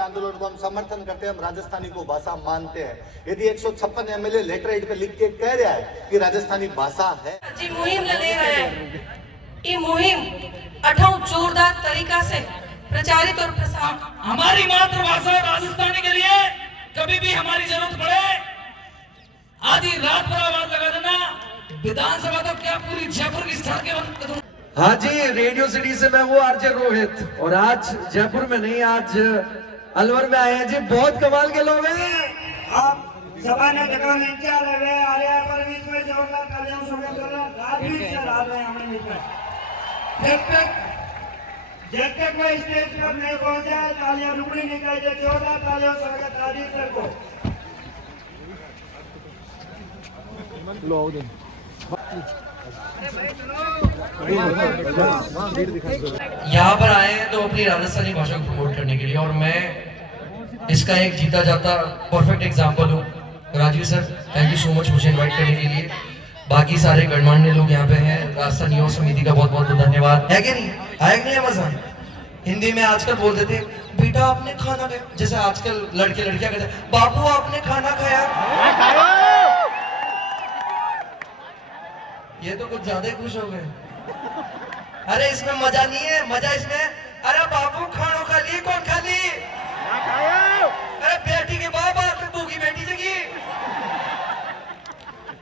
आंदोलन को हम समर्थन करते हैं, हम राजस्थानी को भाषा मानते हैं। यदि 156 एमएलए लेटर हेड पे लिख के कह रहा है कि राजस्थानी भाषा है जी मुहिम ले रहे हैं, ये मुहिम अठाऊ जोरदार तरीका से प्रचारित और प्रसार। हमारी मातृभाषा राजस्थानी के लिए कभी भी हमारी जरूरत पड़े आधी रात पर आवाज लगा देना। विधानसभा तो क्या पूरी जयपुर की सड़कें बंद कर दूं। हाँ जी, रेडियो सिटी से मैं हूँ आरजे रोहित और आज जयपुर में नहीं, आज अलवर में आए हैं जी। बहुत कमाल के लोग हैं। आप सभा ने जगह नहीं किया रहे आर्या पर बीच में जोरदार तालियां शुरू कर रहे हैं। राजवीर से राज रहे हैं हमें बीच में। जब तक वो स्टेज पर नहीं पहुंचा तालियां रुकनी नहीं चाहिए। जोरदार तालियों से स्वागत राजवीर सर को। यहाँ पर आए हैं तो अपनी राजस्थानी भाषा को प्रमोट करने के लिए, और मैं इसका एक जीता जाता परफेक्ट एग्जांपल हूँ। Rajiv sir, thank you so much मुझे इनवाइट करने के लिए। बाकी सारे गणमान्य लोग यहाँ पे हैं, राजस्थान युवा समिति का बहुत बहुत धन्यवाद। है कि नहीं? आया कि नहीं है मजा? हिंदी में आजकल बोलते थे बेटा आपने खाना खाया, जैसे आजकल लड़के लड़कियां कहते हैं बाबू आपने खाना खाया। ये तो कुछ ज्यादा ही खुश हो गए। अरे इसमें मजा नहीं है, मजा इसमें अरे बाबू खाना खा लिए, कौन खा ली? अरे बेटी के बाप आपने भूखी बेटी जगी।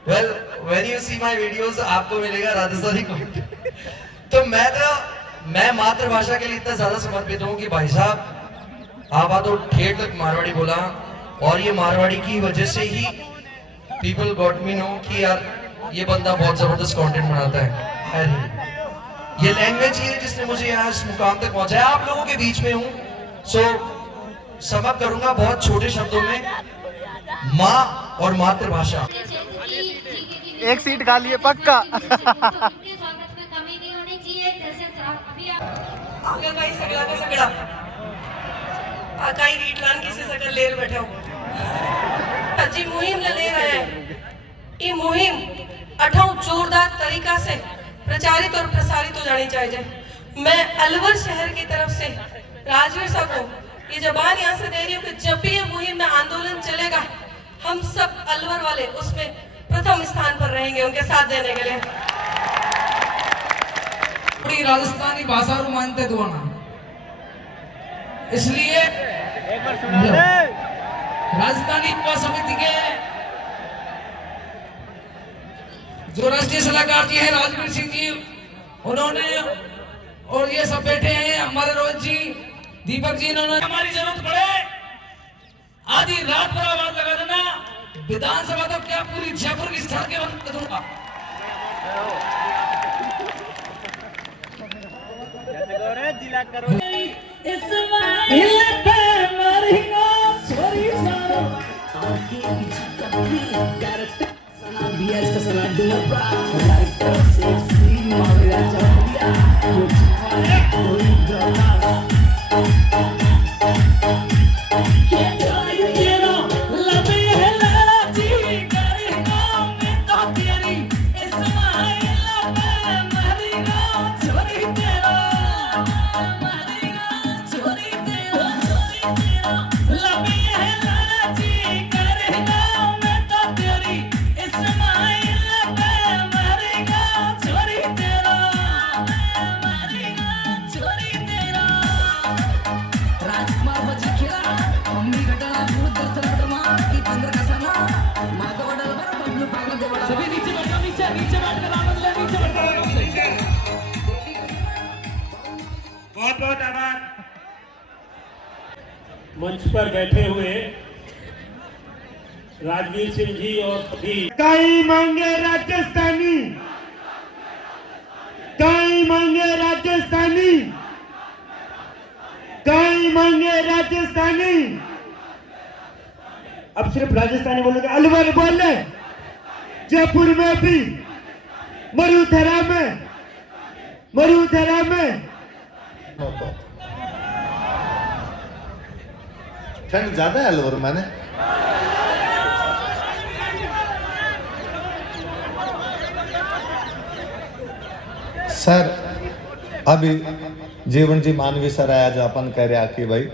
Well when you see my videos आपको मिलेगा राजस्थानी कंटेंट। तो मैं मातृभाषा के लिए इतना ज्यादा समर्पित हूँ कि भाई साहब आप तो ठेठ तक मारवाड़ी बोला, और ये मारवाड़ी की वजह से ही पीपल गॉट मी नो कि यार ये बंदा बहुत जबरदस्त कंटेंट बनाता है। ये लैंग्वेज ही है जिसने मुझे यहाँ इस मुकाम तक पहुंचाया। आप लोगों के बीच में हूँ, सो समअप करूंगा बहुत छोटे शब्दों में। माँ और मातृभाषा। एक सीट खाली है पक्का। अगर भाई सगड़ा का सगड़ा आकाई रीटलान किसी सगड़ ले बैठे हो। जी मुहिम ले रहे हैं, ये मुहिम अठाऊ जोरदार तरीका से प्रचारित और प्रसारित हो जानी चाहिए। मैं अलवर शहर की तरफ से राजवीर साहब को ये जबान यहाँ से दे रही हूँ कि जब भी ये मुहिम में आंदोलन चलेगा हम सब अलवर वाले उसमें प्रथम स्थान पर रहेंगे उनके साथ देने के लिए। पूरी राजस्थानी भाषा को मानते दुआना, इसलिए राजस्थानी युवा समिति के जो राष्ट्रीय सलाहकार जी हैं राजवीर सिंह जी, उन्होंने और ये सब बैठे हैं हमारे रोहित जी, दीपक जी, इन्होंने हमारी जरूरत पड़े आधी रात पर आवाज लगा देना। विधानसभा तो क्या पूरी जयपुर की सड़कें बंद कर दूंगा। जिला करो बहुत बहुत आभार। मंच पर बैठे हुए राजवीर सिंह जी और सभी। कई मांगे राजस्थानी, कई मांगे राजस्थानी, कई मांगे राजस्थानी। अब सिर्फ राजस्थानी बोलोगे, अलवर बोले, जयपुर में भी, मरुधरा में, मरुधरा में ठंड ज्यादा है अलवर में ने? सर अभी जीवन जी मानवी सर आज अपन कह रहा कि भाई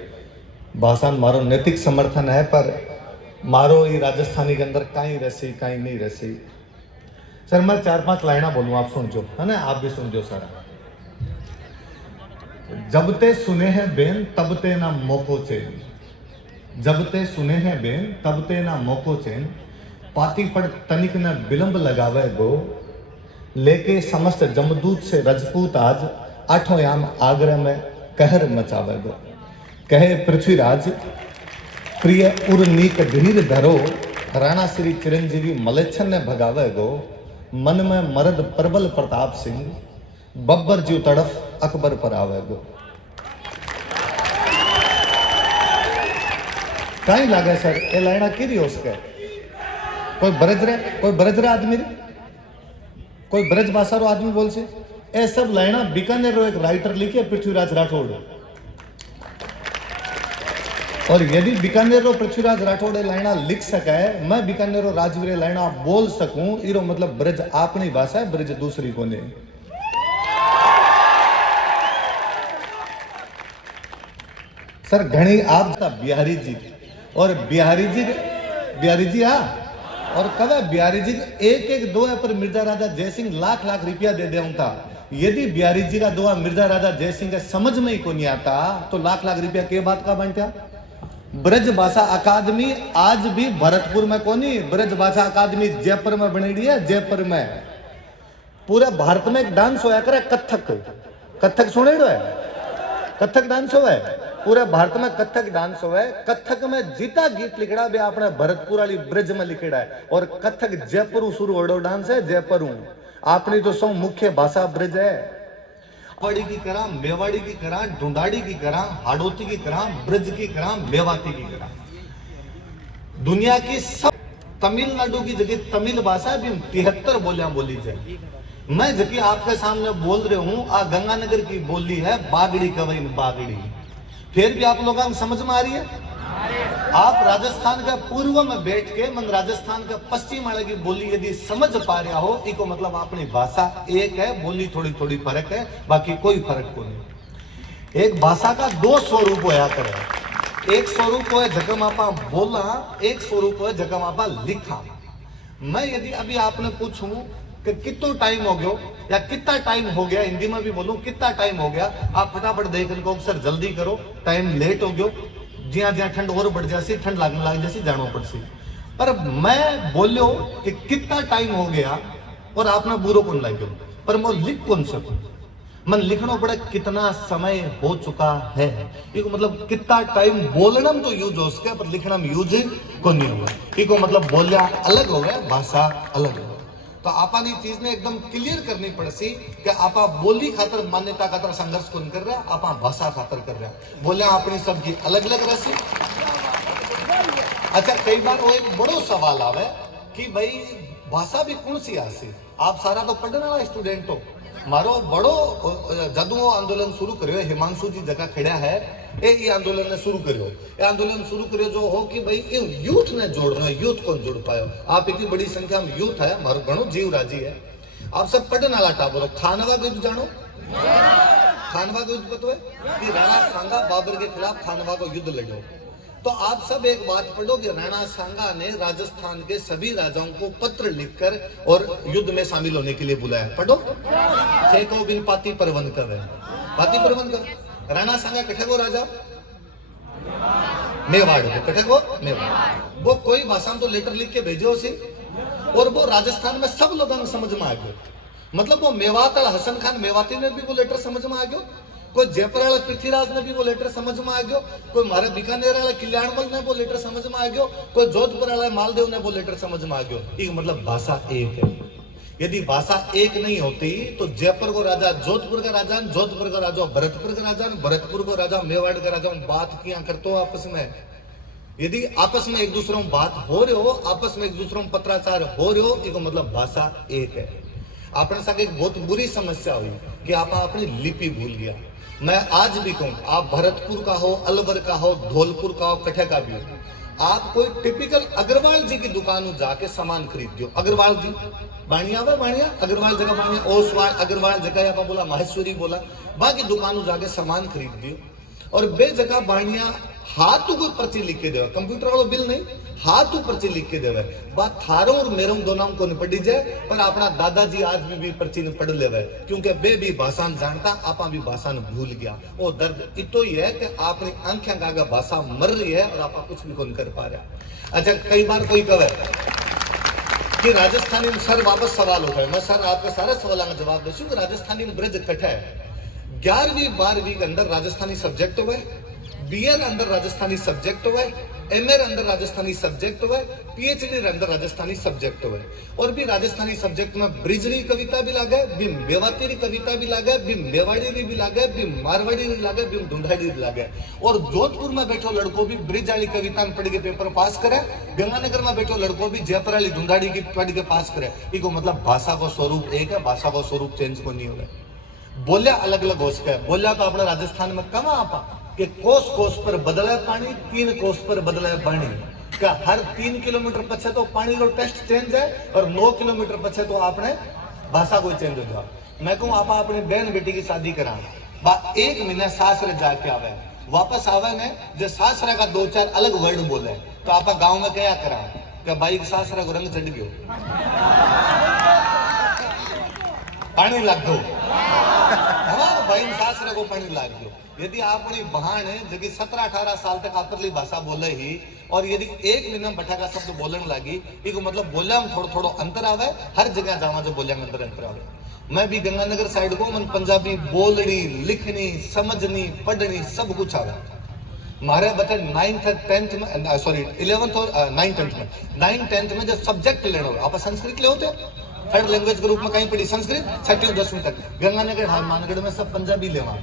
भाषा मारो नैतिक समर्थन है, पर मारो ये राजस्थानी के अंदर कहीं रसी कहीं नहीं रसी। सर मैं 4-5 लाइना बोलूँ, आप सुन जो, है ना, आप भी सुन जो सारा। जब ते सुने हैं बेन तब ते ना मोको चैन, जब ते सुने हैं बेन तब ते ना मोको चैन, पाती पड़ तनिक न विलंब लगावे गो, लेके समस्त जमदूत से रजपूत आज, आठों याम आगरा में कहर मचावे गो। कहे पृथ्वीराज प्रिय उर्नीक धीर धरो, राणा श्री चिरंजीवी मलेच्छन ने भगावे गो, मन में मरद प्रबल प्रताप सिंह, बब्बर जी तड़फ अकबर पर आवे गो। कहीं लागे सर ये लाइना की उसके, कोई ब्रज आदमी रे, कोई ब्रज भाषा रो आदमी बोल से, ये सब लाइना बीकानेर रो एक राइटर लिखे पृथ्वीराज राठौड़। और यदि बीकानेर रो पृथ्वीराज राठौड़ लाइना लिख सके, मैं बीकानेर रो राजवीर लाइना बोल सकूं, इरो मतलब ब्रज अपनी भाषा है, ब्रज दूसरी को नहीं। सर घणी आप बिहारी जी, और बिहारी जी और कब बिहारी जी एक दो है, पर मिर्जा राजा जयसिंह लाख रुपया दे दे था। यदि बिहारी जी का दुआ मिर्जा राजा जयसिंह के समझ में ही को नहीं आता, तो लाख रुपया के बात का बनता। ब्रज भाषा अकादमी आज भी भरतपुर में कोनी, ब्रज भाषा अकादमी जयपुर में बनेड़ी है। जयपुर में पूरे भारत में एक डांस होया करे, कथक सुने है, कथक डांस हो है पूरे भारत में, कथक डांस हो है। कथक में जीता गीत लिखड़ा भी अपने भरतपुर वाली ब्रज में लिखड़ा है, और कथक जयपुर शुरू हो डांस है। जयपुर अपनी तो सौ मुख्य भाषा ब्रज है। पड़ी की करा, मेवाड़ी की करा, ढूंढाड़ी की करा, हाड़ौती की करा, ब्रज की करा, मेवाती की करा, दुनिया की सब, तमिलनाडु की जगह तमिल भाषा भी 73 बोलियां बोली जाए। मैं जबकि आपके सामने बोल रहे हूं, आ गंगानगर की बोली है बागड़ी कवैन बागड़ी, फिर भी आप लोगों को समझ में आ रही है। आप राजस्थान का पूर्व में बैठ के मन राजस्थान का पश्चिम वाले की बोली यदि समझ पा रहा हो, इको मतलब अपनी भाषा एक है, बोली थोड़ी थोड़ी फर्क है, बाकी कोई फर्क को नहीं। एक भाषा का 2 स्वरूप होया करे, एक स्वरूप है जगम आपा बोला, एक स्वरूप है जगम आपा लिखा। मैं यदि अभी आपने पूछूं कि कितना टाइम हो गया या कितना टाइम हो गया, हिंदी में भी बोलूं कितना टाइम हो गया, आप फटाफट देख को सर जल्दी करो, टाइम लेट हो गयो, जिया जिया ठंड और बढ़ जासी, ठंड लगने लग जासी, जानो पड़सी। पर मैं बोलियो कि कितना टाइम हो गया और आपने बुरो कौन लगे, पर मैं लिख कौन सकूं, मन लिखना पड़े कितना समय हो चुका है, इको मतलब कितना टाइम बोलना तो यूज हो सके, पर लिखना में यूज को नहीं हुआ, इको मतलब बोलिया अलग हो गया, भाषा अलग हो। तो आपा चीज ने एकदम क्लियर करनी पड़सी कि आपा बोली खातर मान्यता खातर संघर्ष कौन कर रहा, आपा भाषा खातर कर रहा, बोलिया अपनी सबकी अलग अलग रसी। अच्छा कई बार वो एक बड़ो सवाल आवे कि भाई भाषा भी कौन सी आसी, आप सारा तो पढ़ने वाला स्टूडेंट हो, मारो बड़ो जदू आंदोलन शुरू करियो, हिमांशु जी जगह खड़ा है, ये आंदोलन ने शुरू करियो, ये आंदोलन शुरू करियो जो हो कि भाई ये यूथ ने जोड़ना है, यूथ कौन जोड़ पायो, आप इतनी बड़ी संख्या में यूथ है, मारो घणो जीव राजी है, आप सब पढ़ने वाला टाबर हो। खानवा युद्ध जानो, खानवा का युद्ध पता है कि राणा सांगा बाबर के खिलाफ खानवा को युद्ध लड़ो, तो आप सब एक बात पढ़ो कि राणा सांगा ने राजस्थान के सभी राजाओं को पत्र लिखकर और युद्ध में शामिल होने के लिए बुलाया। पढ़ो, छेको बिन पाती परवन कर रहे, पाती परवन कर। राणा सांगा कठे को राजा, मेवाड़ को, कठे को मेवाड़। वो कोई भाषा में तो लेटर लिख के भेजो उसे, और वो राजस्थान में सब लोगों को समझ में आ गया, मतलब वो मेवात वाला हसन खान मेवाती ने भी वो लेटर समझ में आ गया, कोई जयपुर वाला पृथ्वीराज ने भी वो लेटर समझ में आ गयो, कोई मारे बीकानेर वाला कल्याणमल ने वो लेटर समझ में आ गयो, कोई जोधपुर वाला मालदेव ने वो लेटर समझ में आ गयो। एक मतलब भाषा एक है। यदि भाषा एक नहीं होती तो जयपुर को राजा जोधपुर का राजा, जोधपुर का राजा भरतपुर का राजा, भरतपुर को राजा मेवाड़ का राजा बात किया करते हो आपस में। यदि आपस में एक दूसरों में बात हो रहे हो, आपस में एक दूसरों में पत्राचार हो रहे हो, एक मतलब भाषा एक है। अपने साथ एक बहुत बुरी समस्या हुई कि आप अपनी लिपि भूल गया। मैं आज भी कहूं, आप भरतपुर का हो, अलवर का हो, धौलपुर का हो, कठे का भी हो, आप कोई टिपिकल अग्रवाल जी की दुकान जाके सामान खरीद दो। अग्रवाल जी बाणिया व बाणिया अग्रवाल जगह बाणिया, ओसवाल अग्रवाल जगह आप बोला, माहेश्वरी बोला, बाकी दुकानों जाके सामान खरीद दियो। और बे जगह बाणिया हाथ कोई पर्ची लिख के देवे, कंप्यूटर वालों बिल नहीं, हाथ पर्ची लिख के देवे। बात थारों और मेरों दोनों को न पढ़ी जाए, पर अपना दादाजी आज भी पर्ची न पढ़ लेवे, क्योंकि बे भी भाषा जानता, आपा भी भाषा न भूल गया। वो दर्द इतो ही है कि आपने आंखें का भाषा मर रही है और आपा कुछ भी कौन कर पा रहा। अच्छा, कई बार कोई कहे कि राजस्थानी में सर वापस सवाल होता है, मैं सर आपके सारे सवालों का जवाब दूं कि राजस्थानी में ब्रज कट है। 11वीं 12वीं के अंदर राजस्थानी सब्जेक्ट हुए, बीए अंदर राजस्थानी सब्जेक्ट हुए, एमए अंदर राजस्थानी सब्जेक्ट हुए, पीएचडी अंदर राजस्थानी सब्जेक्ट हुए। और भी राजस्थानी सब्जेक्ट में ब्रिजरी कविता भी लागे, भी मेवाती कविता भी लागे, भी मेवाड़ी भी लागे, भी मारवाड़ी भी लागे, भी ढूंढाड़ी भी लागे। और जोधपुर में बैठो लड़को भी ब्रिज वाली कविता पढ़ के पेपर पास करे, गंगानगर में बैठो लड़को भी जयपुर वाली ढूंढाड़ी की पढ़ के पास करे। इको मतलब भाषा को स्वरूप एक है, भाषा को स्वरूप चेंज को नहीं हुआ। बोलिया अलग अलग हो सके, बोलिया तो अपने राजस्थान में कमा आपा कि कोस कोस पर बदले पानी, 3 कोस पर बदले पानी। क्या हर 3 किलोमीटर पीछे तो पानी रो टेस्ट चेंज है, और 9 किलोमीटर पीछे तो आपने भाषा कोई चेंज हो जाए। मैं कहूँ आप अपनी बहन बेटी की शादी करा, 1 महीना सासरे जाके आवे, वापस आवे ने जो सासरे का 2-4 अलग वर्ड बोले, तो आप गाँव में क्या करा क्या भाई सासरे को रंग चढ़ गयो, पानी लग दो भाई सासरे को पानी लाग गयो। यदि अपनी बहन है जो 17-18 साल तक आपली भाषा बोले ही, और यदि 1 महीना बैठा का शब्द बोलने लगी, इको मतलब बोलिया में थोड़ा थोड़ा अंतर आवे, हर जगह जावा जो बोलिया में अंतर आवे। मैं भी गंगानगर साइड को मन पंजाबी बोलनी, लिखनी, समझनी, पढ़नी सब कुछ आवे। हमारे बच्चे 9th 10th में, सॉरी 11th और 9th 10th में, 9th 10th में जो सब्जेक्ट लेना हो, आप संस्कृत ले होते, थर्ड लैंग्वेज के रूप में कहीं पढ़ी संस्कृत, 6वीं और 10वीं तक। गंगानगर हनुमानगढ़ में सब पंजाबी लेवा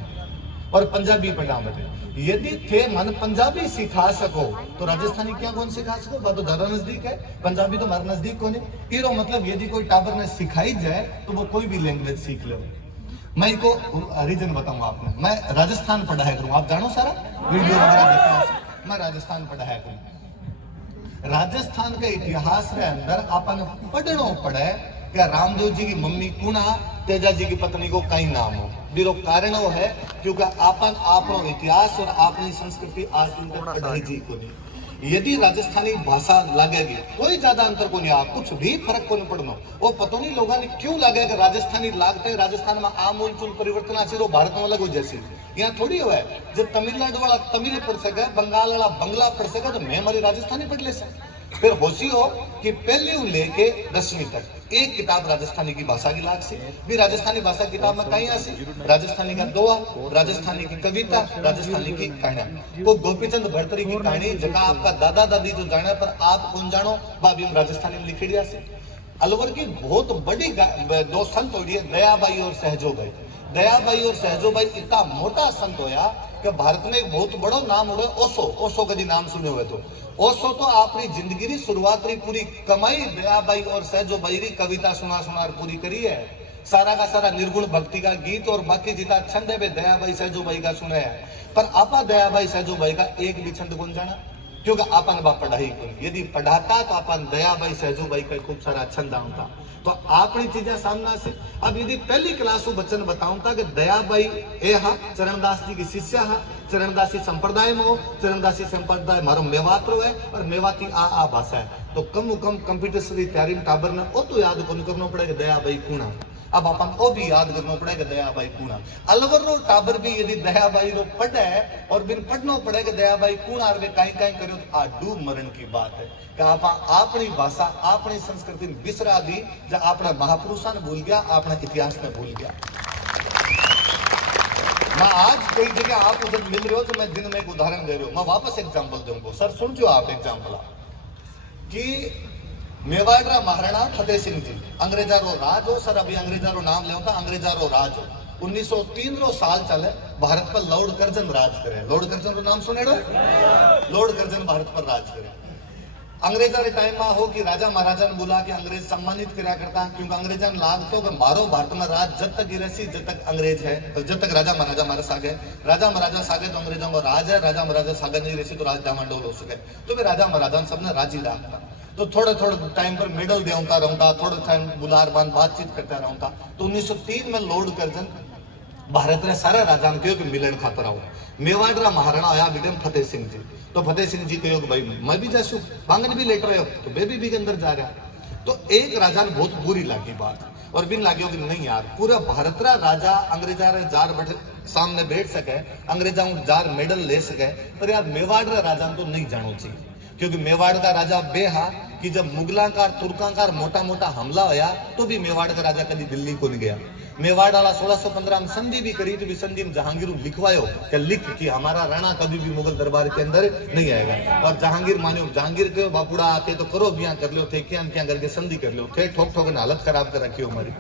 और पंजाबी पढ़ा बटे। यदि थे मन पंजाबी सिखा सको तो राजस्थानी क्या कौन सिखा सको, बात तो ज्यादा नजदीक है, पंजाबी तो हमारे नजदीक को नहीं। इरो मतलब यदि कोई टाबर ने सिखाई जाए तो वो कोई भी लैंग्वेज सीख ले। मैं इको रीजन बताऊंगा आपने, मैं राजस्थान पढ़ाया करूँ, आप जानो सारा वीडियो वगैरह देखते, मैं राजस्थान पढ़ाया करूँ। राजस्थान के इतिहास के अंदर अपन पढ़नो पड़े क्या रामदेव जी की मम्मी कुणा, तेजा जी की पत्नी को कई नाम हो। बिरो कारण वो है क्योंकि आपन आपनो इतिहास और अपनी संस्कृति आज तक पढ़ाई जी को नहीं। यदि राजस्थानी भाषा लगेगी कोई ज्यादा अंतर को नहीं, आप कुछ भी फर्क को नहीं पड़ना। वो पता नहीं लोगों ने क्यों लगे कि राजस्थानी लागते राजस्थान में आमूल चूल परिवर्तन आ वो भारत में अलग हो जैसी। यहाँ थोड़ी हुआ है जब तमिलनाडु वाला तमिल पढ़ सके, बंगाल वाला बंगला पढ़ सके, तो मैं हमारी राजस्थानी पढ़ ले सकता। फिर होशी हो कि पहले लेके 10वीं तक एक किताब राजस्थानी की भाषा की लाग से भी, राजस्थानी भाषा किताब में कहीं आसी, राजस्थानी का दोहा, राजस्थानी की कविता, राजस्थानी की कहानी। वो गोपीचंद भरतरी की कहानी जगह आपका दादा दादी जो जाने पर आप कौन जानो, भाभी राजस्थानी में लिखी दिया से। अलवर की बहुत बड़ी 2 संत हो रही है, दयाबाई और सहजोबाई। दयाबाई और सहजोबाई इतना मोटा संत होया कि भारत में एक बहुत बड़ो नाम हो, ओशो। ओशो कभी नाम सुने हुए तो ओशो तो अपनी जिंदगी की शुरुआत री पूरी कमाई दयाबाई और सहजोबाई री कविता सुना पूरी करी है। सारा का सारा निर्गुण भक्ति का गीत और बाकी जितना छंद है वे दयाबाई सहजोबाई का सुना है। पर आपा दयाबाई सहजोबाई का एक भी छंद कौन जाना, क्योंकि आपन बा पढ़ाई कौन। यदि पढ़ाता तो अपन दयाबाई सहजोबाई का खूब सारा छंद होता। तो आपनी चीजें सामना से। अब यदि पहली क्लास बच्चन बताऊं था कि दयाबाई ए हा चरणदास जी की शिष्या हा, चरणदासी संप्रदाय में हो, चरणदासी संप्रदाय मारो मेवात है और मेवाती आ भाषा है। तो कम कंप्यूटर से तैयारी में टाबर ने ओ तो याद कौन करना पड़ेगा दयाबाई कुणा। अब अपन ओ भी याद करना पड़ेगा दयाबाई कुणा। अलवर रो टाबर भी यदि दयाबाई रो पढ़े और बिन पढ़ना पड़ेगा दयाबाई कुणा वे कहीं कहीं करो तो आ डूब मरण की बात है कि आप अपनी भाषा अपनी संस्कृति बिसरा दी, जब अपने महापुरुषों ने भूल गया, अपने इतिहास ने भूल गया। मैं आज कई जगह आप उधर मिल रहे हो तो मैं दिन में एक उदाहरण दे रहा हूं, मैं वापस एग्जाम्पल दूंगा। सर सुन जो आप एग्जाम्पल कि मेवाड़ महाराणा फतेह सिंह जी अंग्रेजा रो राज हो। सर अभी अंग्रेजा रो नाम ले अंग्रेजा रो राज हो। 1903 रो साल चले भारत पर लॉर्ड कर्जन राज करे। लॉर्ड कर्जन रो नाम सुने रो, लॉर्ड कर्जन भारत पर राज करे। अंग्रेजा रे टाइम में हो कि राजा महाराजा ने बुला के अंग्रेज सम्मानित करा करता, क्योंकि अंग्रेजा ने लाग तो मारो भारत में राज जब तक गिरसी जब तक अंग्रेज है, जब तक राजा महाराजा हमारे सागे। राजा महाराजा सागे तो अंग्रेजों को राज है, राजा महाराजा सागे नहीं रहसी तो राज डामाडोल हो सके। तो फिर राजा महाराजा सबने राजी रखता। तो थोड़े टाइम पर मेडल देता रहता, थोड़े टाइम बुलार बांध बातचीत करता रहता। तो 1903 में लॉर्ड कर्जन भारत ने सारा राजा ने कहो कि मिलन खातर आओ। मेवाड़ रा महाराणा आया बेटे फतेह सिंह जी, तो फतेह सिंह जी कहो कि भाई मैं भी जासू, बांगन भी लेट रहे हो, तो बेबी भी के अंदर जा रहा। तो एक राजा ने बहुत बुरी लगी बात, और बिन लाग्यो कि नहीं यार, पूरा भारत रा राजा अंग्रेजा रे जार बैठे सामने बैठ सके, अंग्रेजा जार मेडल ले सके, पर यार मेवाड़ रा राजा तो नहीं जानो चाहिए, क्योंकि मेवाड़ का राजा बेहा कि जब मुगलांकार तुर्कांकार मोटा मोटा हमला होया तो भी मेवाड़ का राजा कभी दिल्ली को नहीं गया। मेवाड़ वाला 1615 में संधि भी करी, तो भी संधि में जहांगीर लिखवायो कि लिख कि हमारा राणा कभी भी मुगल दरबार के अंदर नहीं आएगा। और जहांगीर मानियो, जहांगीर के बापुड़ा आते तो करो बिया कर लो थे, क्या क्या करके संधि कर लो थे, ठोक ठोक हालत खराब कर रखी हमारी।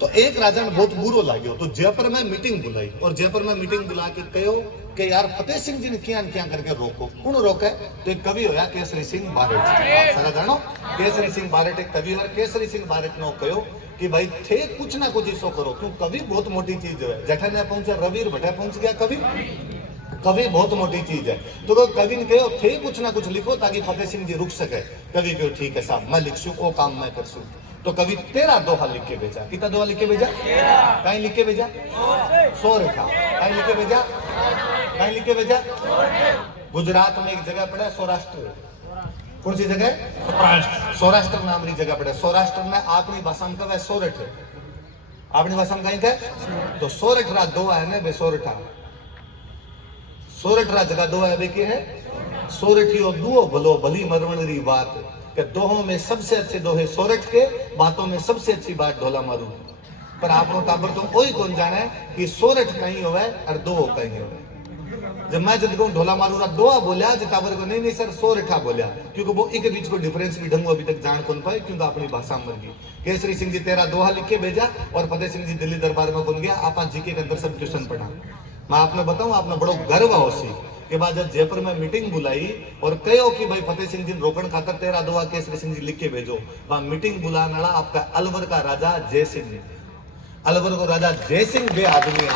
तो एक राजा ने बहुत बुरो लाग्यो, तो जयपुर में मीटिंग बुलाई, और जयपुर में मीटिंग बुला के कहो कि यार फतेह सिंह जी ने क्या करके रोको। कौन रोके? तो एक कवि होया केसरी सिंह बारेट, सारा जानो केसरी सिंह बारेट एक कवि, और केसरी सिंह बारेट ने कहो कि भाई थे कुछ ना कुछ इसो करो, क्यों कवि बहुत मोटी चीज है। जठे ने पहुंचा रवीर भट्टे पहुंच गया कवि, कवि बहुत मोटी चीज है। तो कवि ने कहो थे कुछ ना कुछ लिखो ताकि फतेह सिंह जी रुक सके। कवि कहो ठीक है साहब मैं लिखसू, वो काम मैं करसू। तो कवि 13 दोहा लिख के भेजा। कितना दोहा लिख के भेजा? कहीं लिख के भेजा? 100 रेखा। कहीं लिख के भेजा? कहीं लिख के भेजा? गुजरात में एक जगह पड़ा सौराष्ट्र, कौन सी जगह? सौराष्ट्र नाम की जगह पड़े। सौराष्ट्र में अपनी भाषा में कहे सोरठ, अपनी भाषा में कहीं कहे तो सोरठ रा दोहा है ना बे, सोरठा सोरठ रा जगह दोहा है बे की है सोरठियो दुओ भलो भली मरवण री बात, कि दोहों में सबसे अच्छे दोहे सोरठ के, बातों में सबसे अच्छी बात ढोला मारू। पर आपनो टाबर तो कोई कौन जाने कि सोरठ कहीं होवे और दो कहीं होवे। जब मैं जब कहूँ ढोला मारू दोहा बोलिया टाबर को नहीं सर सोरठा बोलिया, क्योंकि वो एक बीच को डिफरेंस भी ढंगो अभी तक जान कौन पाए, क्योंकि अपनी भाषा में बन गई। केसरी सिंह जी 13 दोहा लिख के भेजा, और फतेह सिंह जी दिल्ली दरबार में बन गया। आप जीके के अंदर सब ट्यूशन पढ़ा। मैं आपने बताऊं, आपने बड़ो गर्व हो सी के बाद जब जयपुर में मीटिंग बुलाई और कहो कि भाई फतेह सिंह जी रोकन खातर 13 दोहा केसरी सिंह जी लिख के भेजो। वहां मीटिंग बुलाने वाला आपका अलवर का राजा जय सिंह, अलवर को राजा जय सिंह बे आदमी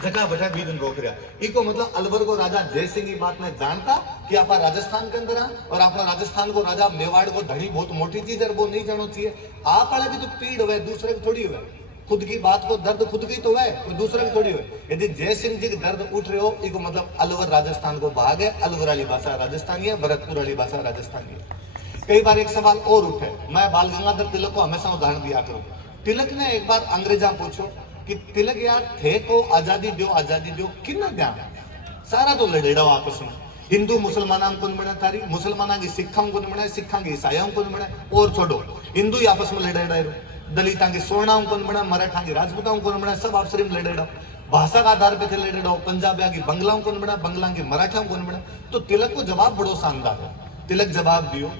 जगह बैठा भी दिन रोक रहा। इको मतलब अलवर को राजा जय सिंह की बात में जानता कि आप राजस्थान के अंदर आ, और आप राजस्थान को राजा मेवाड़ को धनी बहुत मोटी चीज है, वो नहीं जाना चाहिए। आप वाला भी तो पीड़ हुए, दूसरे की थोड़ी हुए। खुद की बात को दर्द खुद की तो है, कोई दूसरे की थोड़ी हुए। यदि जय सिंह जी के दर्द उठ रहे हो, इको मतलब अलवर राजस्थान को भाग है। अलवर वाली भाषा राजस्थानी है, भरतपुर वाली भाषा राजस्थानी है। कई बार एक सवाल और उठे, मैं बाल गंगाधर तिलक को हमेशा उदाहरण दिया करूं। तिलक ने एक बार अंग्रेजा पूछो कि तिलक यार थे को आजादी दो, आजादी दो, किन द्या? सारा तो लड़ेड़ा आपस में। हिंदू मुसलमाना कौन बने थारी, मुसलमाना की सिखा कौन बने, सिखा की ईसाइयों कौन बने, और छोड़ो हिंदू ही आपस में लड़ेड़ा। दलिता की सोनाओं कौन बना, मराठा की राजपूताओं कौन बना, सब आपस में लड़ेड़ा। भाषा का आधार पे थे लड़ेड़ा। पंजाबिया की बंगलाओं कौन बना, बंगला की मराठाओं कौन बना। तो तिलक को जवाब बड़ो शानदार है। तिलक जवाब दियो,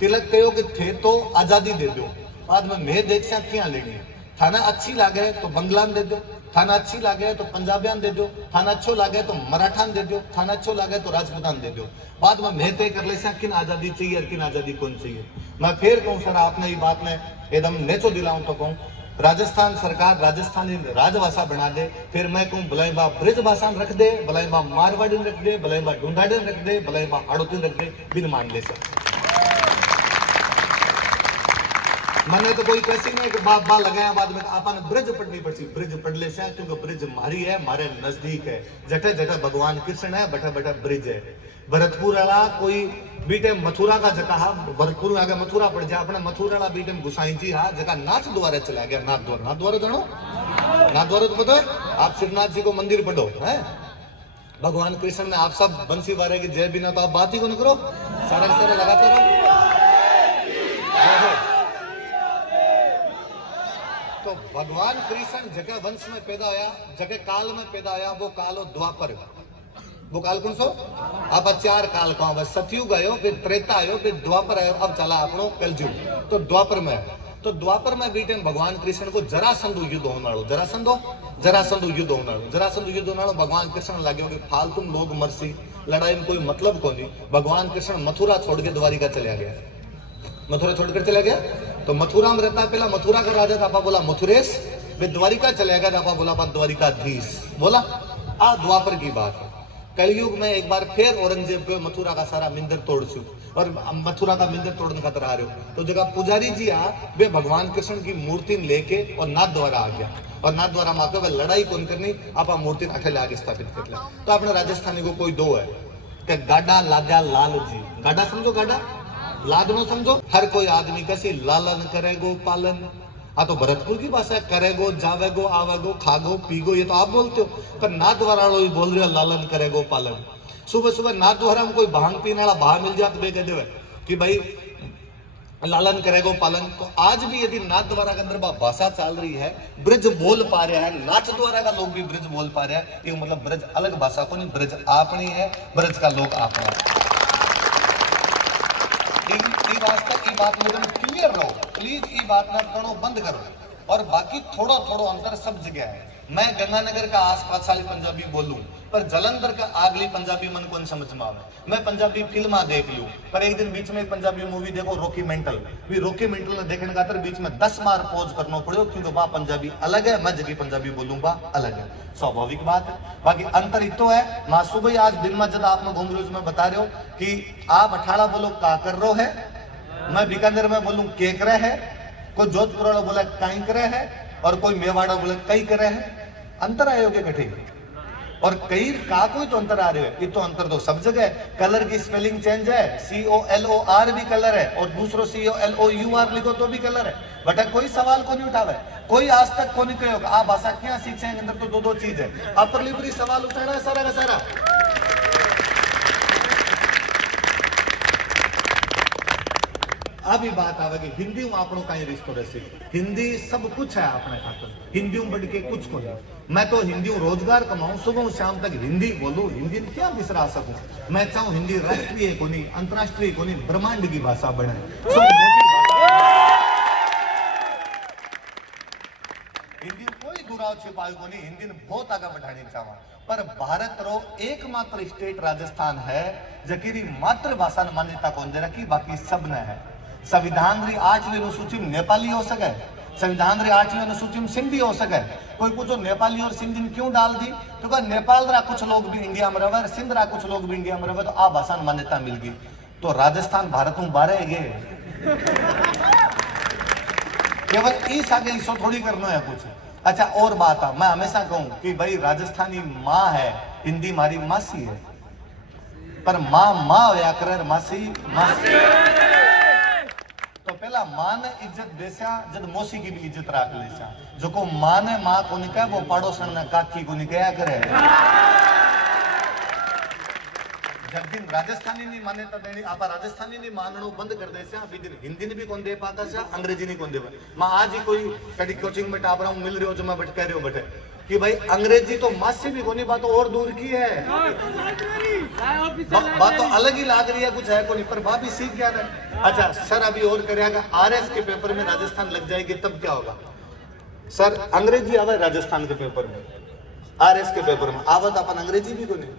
तिलक कहो कि थे तो आजादी दे दो, बाद में मैं देख सा क्या लेनी है। थाना अच्छी लागे तो बंगला दे दो, थाना अच्छी लागे तो पंजाबियान दे दो, थाना अच्छो लागे तो मराठान दे दो, थाना अच्छो लागे तो राजपूतान दे दो। बाद में मैं तय कर ले सा किन आजादी चाहिए और किन आजादी कौन चाहिए। मैं फिर कहूँ सर, आपने ये बात में एकदम नेचो दिलाऊं तो कहूँ, राजस्थान सरकार राजस्थानी राजभाषा बना दे। फिर मैं कहूँ भलाई बा ब्रिज भाषा रख दे, भलाई बा मारवाड़ी रख दे, भलाई बा ढूंढाड़ी रख दे, भलाई बा हाड़ोती रख दे, बिन मान ले सर। मैंने तो कोई कैसी नहीं कि बाप बा लगाया बाद में आपने ब्रिज पढ़नी पड़ती। ब्रिज पढ़ ले से, क्योंकि ब्रिज मारी है, मारे नजदीक है। जटे जटे भगवान कृष्ण है, बैठा बैठा ब्रिज है। भरतपुर वाला कोई बीटे मथुरा का जगह, भरतपुर आगे मथुरा पड़ जाए, अपने मथुरा वाला बीटे गुसाई जी हाँ जगह नाथ द्वारा चला गया। नाथ द्वारा, नाथ द्वारा जानो, नाथ द्वारा तो पता है। आप शिवनाथ जी को मंदिर पढ़ो है, भगवान कृष्ण ने आप सब बंसी वारे की जय बिना तो आप बात ही को न करो, सारा सारा लगाते रहो। तो भगवान कृष्ण जगह वंश में पैदा होया, जगह काल में पैदा होया, वो काल हो द्वापर। वो काल कौन सो? अब 4 काल का बस सतयुग आयो, फिर त्रेता आयो, फिर द्वापर आयो, अब चला अपनो कलयुग। तो द्वापर में, तो द्वापर में बीटे भगवान कृष्ण को जरासंधु युद्ध होने वालों, जरासंधु युद्ध होने वालों, जरासंधु युद्ध होने वालों। भगवान कृष्ण लगे कि फालतू लोग मरसी, लड़ाई में कोई मतलब को नहीं। भगवान कृष्ण मथुरा छोड़ के द्वारिका चला गया, मथुरा छोड़कर चला गया। तो मथुरा में रहता पहला मथुरा का राजा था, आपा बोला मथुरेश। वे द्वारिका चले गया, आपा बोला द्वारिकाधीश। बोला आ द्वापर की बात है। कलयुग में एक बार फिर औरंगजेब को मथुरा का सारा मंदिर तोड़ छू और मथुरा का मंदिर तोड़ने खातर आ रहे हो तो जगह पुजारी जी आ वे भगवान कृष्ण की मूर्ति लेके और नाथ द्वारा आ गया और नाथ द्वारा माँ वे लड़ाई कौन करनी आप मूर्ति अठे आगे स्थापित कर लिया। तो अपने राजस्थानी को कोई दो है कि गाडा लाद्या लाल जी, गाडा समझो, गाडा लादनो समझो, हर कोई आदमी कैसी लालन करेगो पालन। हाँ तो भरतपुर की भाषा है, करेगो जावेगो आवेगो खागो पीगो, ये तो आप बोलते हो, पर नाथ वाला बोल रहे हो लालन करेगो पालन। सुबह सुबह नाथ द्वारा में कोई भांग पीने वाला बाहर मिल जाए तो वे कह दे कि भाई लालन करेगो पालन। तो आज भी यदि नाथ द्वारा के अंदर भाषा चल रही है, ब्रज बोल पा रहे हैं, नाच द्वारा का लोग भी ब्रज बोल पा रहे हैं, ये मतलब ब्रज अलग भाषा को नहीं, ब्रज आपनी है, ब्रज का लोग आपना है। ई बात में क्लियर रहो प्लीज, ई बात ना करो बंद करो। और बाकी थोड़ा थोड़ा अंतर सब जगह है। मैं गंगानगर का आसपास वाली पंजाबी बोलूं पर जलंधर का आगली पंजाबी मन कौन समझ में आवे। मैं पंजाबी फिल्मा देख लूं पर एक दिन बीच में एक पंजाबी मूवी देखो रॉकी मेंटल, भी रॉकी मेंटल ने देखने का बीच में 10 बार पॉज करना पड़ो क्योंकि वह पंजाबी अलग है, मैं जगी पंजाबी बोलूं बा अलग है, स्वाभाविक बात है। बाकी अंतर इतो है, मां सुबह आज दिन में जब आप घूम रहे हो मैं बता रहे हो कि आप अठाड़ा बोलो का कर रो है, मैं बीकानेर में बोलूं के करे है, कोई जोधपुर वाला बोला कहीं करे है और कोई मेवाड़ा बोले कई करे है। अंतर आयोगे कठिन और कई का कोई तो अंतर आ रहे है, ये तो अंतर तो सब जगह है। कलर की स्पेलिंग चेंज है, COLOR भी कलर है और दूसरो COLOUR लिखो तो भी कलर है। बट कोई सवाल को नहीं उठावे, कोई आज तक को नहीं कहोगे आप भाषा क्या सीखे हैं, अंदर तो दो चीज है, अपर लिपरी सवाल उठाना है सारा का सारा। अभी बात आवेगी हिंदी में आपनो कहीं रिश्तो रहे, हिंदी सब कुछ है अपने खातर, हिंदी में बढ़ के कुछ को नहीं। मैं तो हिंदी में रोजगार कमाऊं, सुबह शाम तक हिंदी बोलूं, हिंदी में क्या बिसरा सकूं। मैं चाहूं हिंदी राष्ट्रीय को नहीं, अंतरराष्ट्रीय को नहीं, ब्रह्मांड की भाषा बने। हिंदी कोई दुराव छिपाई को नहीं, हिंदी ने बहुत आगे बढ़ानी चाहवा। पर भारत रो एकमात्र स्टेट राजस्थान है जकी मातृभाषा ने मान्यता कौन दे रखी, बाकी सब ने है। संविधान री 8वीं अनुसूची में नेपाली हो सके, संविधान री 8वीं अनुसूची में सिंधी हो सके। कोई पूछो नेपाली और सिंधी क्यों डाल दी, तो क्या नेपाल रा कुछ लोग भी इंडिया में रहे, सिंध रा कुछ लोग भी इंडिया में रहे, तो आ भाषा ने मान्यता मिल गई। तो राजस्थान भारत में बारे गए केवल इस आगे इसो थोड़ी करना है कुछ। अच्छा और बात है, मैं हमेशा कहूं कि भाई राजस्थानी माँ है, हिंदी मारी मासी है, पर माँ माँ होया करे, मासी मासी। तो पहला माँ ने इज्जत देसा जब मौसी की भी इज्जत रख लेसा। जो को माँ ने माँ को नहीं कहे वो पड़ोसन ने काकी को नहीं कहा करे। जब दिन राजस्थानी नहीं मान्यता देनी, आप राजस्थानी नहीं माननो बंद कर देसा, अभी दिन हिंदी ने भी कौन दे पाता सा, अंग्रेजी नहीं कौन दे। मैं आज ही कोई कड़ी कोचिंग में टाप रहा हूँ, मिल रहे हो जो मैं कह रहे हो बेटे कि भाई अंग्रेजी तो माँ से भी कोनी, बात और दूर की है, बात तो अलग ही लाग रही है, कुछ है को नहीं, पर बात भी सीख गया था। अच्छा सर अभी और करेगा, RS के पेपर में राजस्थान लग जाएगी तब क्या होगा। सर अंग्रेजी आवे राजस्थान के पेपर में, RS के पेपर में आवत अपन अंग्रेजी भी को नहीं।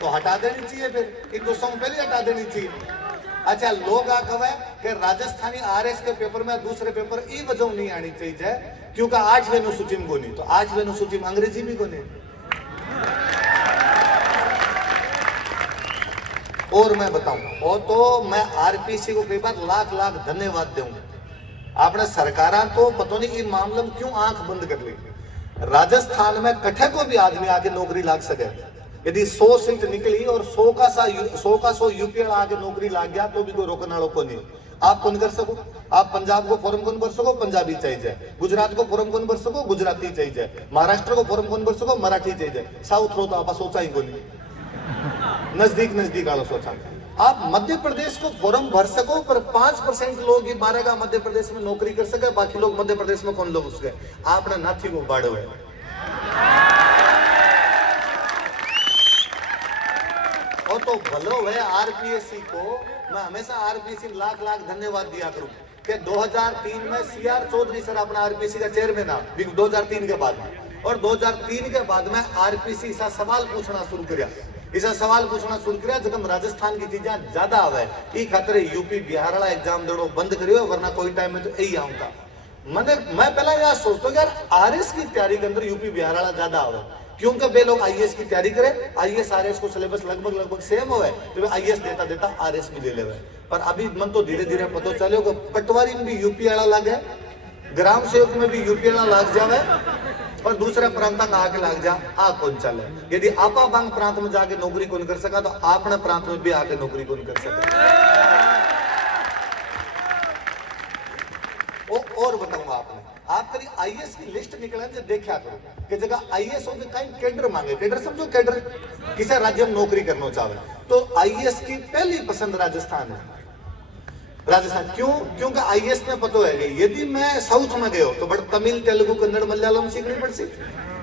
तो हटा देनी चाहिए, फिर 1-2 सौ पहले हटा देनी चाहिए। अच्छा लोग आ कहे कि राजस्थानी RS के पेपर में दूसरे पेपर ई वजह नहीं आनी चाहिए क्योंकि 8वीं अनुसूची में को नहीं, तो 8वीं अनुसूची में अंग्रेजी भी को नहीं। और मैं बताऊं और तो मैं RPC को कई बार लाख लाख धन्यवाद दूंगा। आपने सरकारा तो पता नहीं इन मामले में क्यों आंख बंद कर ली। राजस्थान में कठे को भी आदमी आगे नौकरी लाग सके, यदि 100 सीट निकली और 100 का 100 यूपी आगे नौकरी लाग गया तो भी कोई रोकने वालों को नहीं। आप कौन कर सको, आप पंजाब को फॉर्म कौन भर सको, पंजाबी चाहिए, गुजरात को फॉर्म कौन भर सको, गुजराती चाहिए, महाराष्ट्र को फॉर्म कौन भर सको, मराठी चाहिए, साउथ रो तो आप सोचा ही को नहीं, नजदीक नजदीक वालों सोचा। आप मध्य प्रदेश को फॉर्म भर सको पर 5% लोग ही 12 का मध्य प्रदेश में नौकरी कर सके, बाकी लोग मध्य प्रदेश में कौन लोग उसके आपने नाथी को बाढ़ो है। और तो भलो है RPSC को, मैं हमेशा RPSC लाख लाख धन्यवाद दिया करूं कि 2003 में CR चौधरी सर अपना RPSC का चेयरमैन था 2003 के बाद में, और 2003 के बाद में RPSC ऐसा सवाल पूछना शुरू किया, ऐसा सवाल पूछना शुरू किया जब हम राजस्थान की चीजें ज्यादा आवे ई खातिर यूपी बिहार वाला एग्जाम देना बंद करियो, वरना कोई टाइम में तो यही आऊंगा। मैं पहला यार सोचता हूँ यार आरएस की तैयारी के अंदर यूपी बिहार वाला ज्यादा हो, क्योंकि वे लोग आईएएस की तैयारी करे, आईएएस आरएस को सिलेबस लगभग सेम हो, तो आईएएस देता आरएस भी ले ले। पर अभी मन तो धीरे धीरे पता चलो कि पटवारी में भी यूपी वाला लगे, ग्राम सेवक में भी यूपी वाला लग जावे, और दूसरे प्रांत में आके लग जा, आ कौन चले। यदि आपा बांग प्रांत में जाके नौकरी कौन कर सका, तो अपने प्रांत में भी आके नौकरी कौन कर सका। और बताऊंगा आप कभी आईएएस की लिस्ट निकले जो देखा करो कि जगह आईएएस हो कहीं कैडर मांगे, कैडर समझो, कैडर किसी राज्य में नौकरी करना चाहे तो आईएएस की पहली पसंद राजस्थान है। राजस्थान क्यों? क्योंकि आईएएस में पता है कि यदि मैं साउथ में गयो तो बड़ा तमिल, तेलुगु, कन्नड़, मलयालम सीखनी पड़सी,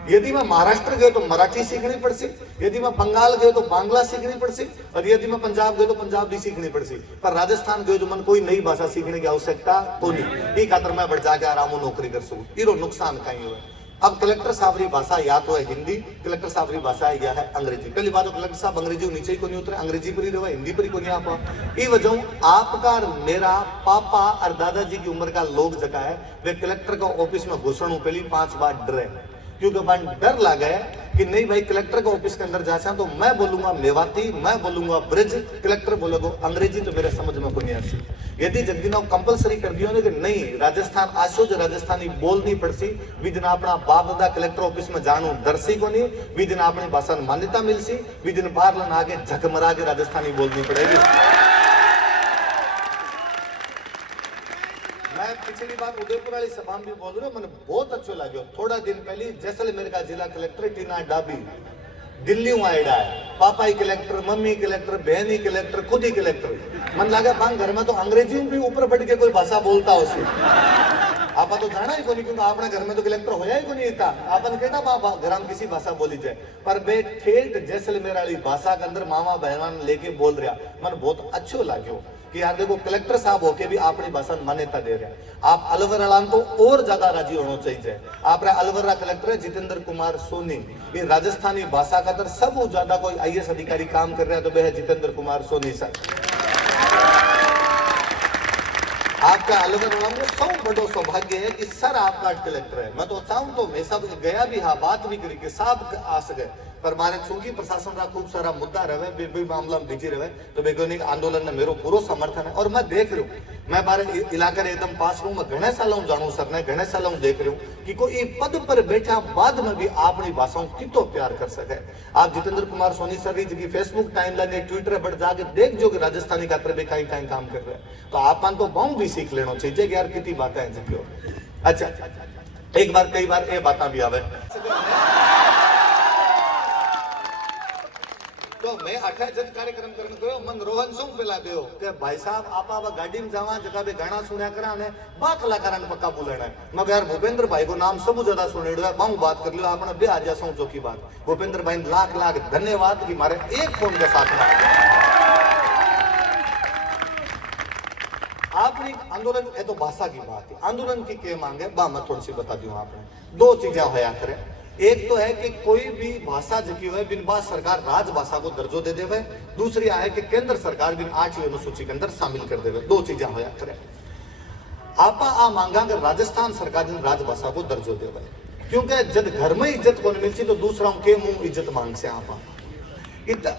यदि मैं महाराष्ट्र गयो तो मराठी सीखनी पड़सी, यदि मैं बंगाल गयो तो बांग्ला सीखनी पड़सी, और यदि मैं पंजाब गयो तो पंजाबी सीखनी पड़सी। पर राजस्थान गयो तो मन कोई नई भाषा सीखने की आवश्यकता को नहीं, ये खातर मैं बढ़ जाके आराम नौकरी कर सकूं। इरो नुकसान कहीं हुआ। अब कलेक्टर साहब की भाषा या तो है हिंदी, कलेक्टर साहब की भाषा है या है अंग्रेजी। पहली बात तो कलेक्टर साहब अंग्रेजी नीचे ही को नहीं उतरे, अंग्रेजी पर ही रहे, हिंदी पर ही को नहीं आ पा। ये वजह आपका मेरा पापा और दादाजी की उम्र का लोग जगह है वे कलेक्टर का ऑफिस में घुसण पहली 5 बार डरे, क्योंकि मन डर लगा है कि नहीं भाई कलेक्टर का ऑफिस के अंदर जाचा तो मैं बोलूंगा मेवाती, मैं बोलूंगा ब्रिज, कलेक्टर बोलोगे अंग्रेजी, तो मेरे समझ में को नहीं आती। यदि जल्दी ना कंपलसरी कर दिया कि नहीं राजस्थान आशो जो राजस्थानी बोलनी पड़सी, वी दिन अपना बाप दादा कलेक्टर ऑफिस में जानो डरसी को नहीं, वी दिन अपनी भाषा मान्यता मिलसी, वी दिन बाहर लन आगे झकमरा के राजस्थानी बोलनी पड़ेगी। मैं पिछली बार उदयपुर वाली सभा में भी बोल रहा हूँ, मैंने बहुत अच्छा लगे। थोड़ा दिन पहले जैसलमेर का जिला कलेक्टर टीना डाबी दिल्ली आएगा है, पापा ही कलेक्टर, मम्मी कलेक्टर, बहन ही कलेक्टर, खुद ही कलेक्टर। मन लगा बांग घर में तो अंग्रेजी में भी ऊपर बढ़ के कोई भाषा बोलता हो सी, आपा तो जाना ही को नहीं, क्योंकि अपने घर में तो कलेक्टर होया ही को नहीं था। आपन कहता बाबा घर में किसी भाषा बोली जाए, पर बे ठेठ जैसलमेर वाली भाषा के अंदर मामा बहन लेके बोल रहा, मन बहुत अच्छो लगे कि यार देखो कलेक्टर साहब होके भी अपनी भाषा मान्यता दे रहे हैं। आप अलवर वाला तो और ज्यादा राजी होना चाहिए। आप अलवर कलेक्टर है जितेंद्र कुमार सोनी, ये राजस्थानी भाषा का सब ज्यादा कोई आईएएस अधिकारी काम कर रहा है तो वह है जितेंद्र कुमार सोनी सर। आपका अलवर वाला में सब बड़ो सौभाग्य है कि सर आपका कलेक्टर है। मैं तो चाहूं तो मैं सब गया भी हाँ बात भी करी कि साहब आ सके, पर मारे चूंकि प्रशासन का खूब सारा मुद्दा रहे, भी मामला में बिजी रहे, तो वैज्ञानिक आंदोलन में मेरो पूरा समर्थन है। और मैं देख रही हूँ, मैं बारे इलाके एकदम पास हूँ, मैं घने सालों जानू सर ने, घने सालों देख रही हूँ कि कोई पद पर बैठा बाद में भी अपनी भाषाओं कितो प्यार कर सके। आप जितेंद्र कुमार सोनी सर जी की फेसबुक टाइमलाइन ट्विटर पर जाके देख जो कि राजस्थानी का भी कहीं कहीं काम कर रहे हैं, तो आप तो बहु भी सीख लेना चाहिए कि यार कितनी बातें हैं जिक्यो। अच्छा एक बार कई बार ये बात भी आवे तो मैं 28 जन कार्यक्रम करने गयो, मन रोहन सुन पेला गयो कि भाई साहब आप गाड़ी में जावा जगह पे गाना सुना करा ने बा कलाकार पक्का बोलना है। मगर यार भूपेंद्र भाई को नाम सब ज्यादा सुनेड़ो है, बहु बात कर लियो आपने बे आ जासो चौकी बात। भूपेंद्र भाई लाख लाख धन्यवाद कि मारे एक फोन के साथ में आपने आंदोलन है तो भाषा की बात है, आंदोलन की क्या मांग है बा मैं थोड़ी सी बता दूं आपने। दो चीजें होया करे, एक तो है कि कोई भी भाषा जो है बिन बात सरकार राजभाषा को दर्जो दे देवे, दूसरी है कि केंद्र सरकार बिन 8वीं अनुसूची के अंदर शामिल कर देवे। दो चीजें होया करे। आपा आ मांगा कि राजस्थान सरकार बिन राजभाषा को दर्जो देवे, क्योंकि जब घर में इज्जत को मिलती तो दूसरों के मुंह इज्जत मांग से आपा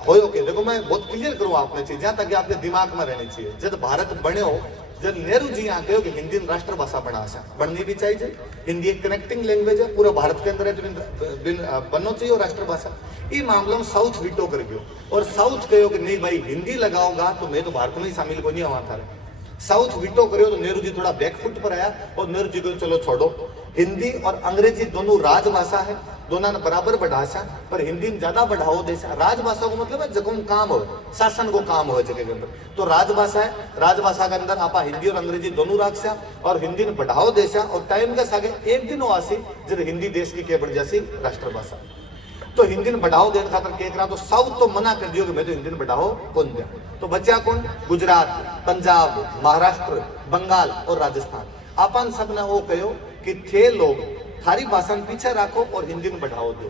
हो के। देखो मैं बहुत क्लियर करूं आपने चीजें ताकि आपके दिमाग में रहनी चाहिए। जब भारत बने हो, जब नेहरू जी यहाँ कहो कि हिंदी राष्ट्रभाषा बननी भी चाहिए, हिंदी एक कनेक्टिंग लैंग्वेज है पूरे भारत के अंदर है, तो बनना चाहिए राष्ट्रभाषा। ये मामला में साउथ वीटो कर गयो और साउथ कहो कि नहीं भाई हिंदी लगाओगा तो मैं तो भारत में ही शामिल को नहीं हुआ था। साउथ वीटो करो तो नेहरू जी थोड़ा बैकफुट पर आया और नेहरू जी को चलो छोड़ो, हिंदी और अंग्रेजी दोनों राजभाषा है, दोनों ने बराबर बढ़ाशा, पर हिंदी में ज्यादा बढ़ाओ देशा। राजभाषा को मतलब है जगह काम हो, शासन को काम हो जगह के अंदर, तो राजभाषा है। राजभाषा के अंदर आप हिंदी और अंग्रेजी दोनों रखा और हिंदी में बढ़ाओ देशा। और टाइम के सागे एक दिन आसी जब हिंदी देश की क्या बढ़ जासी राष्ट्रभाषा, तो हिंदी में बढ़ाओ देने खातर क्या करा, तो साउथ तो मना कर दियो कि मैं तो हिंदी में बढ़ाओ कौन दिया, तो बचा कौन? गुजरात, पंजाब, महाराष्ट्र, बंगाल और राजस्थान। अपन सब ने वो कहो कि थे लोग थारी भाषा में पीछे रखो और हिंदी में बढ़ाओ दो।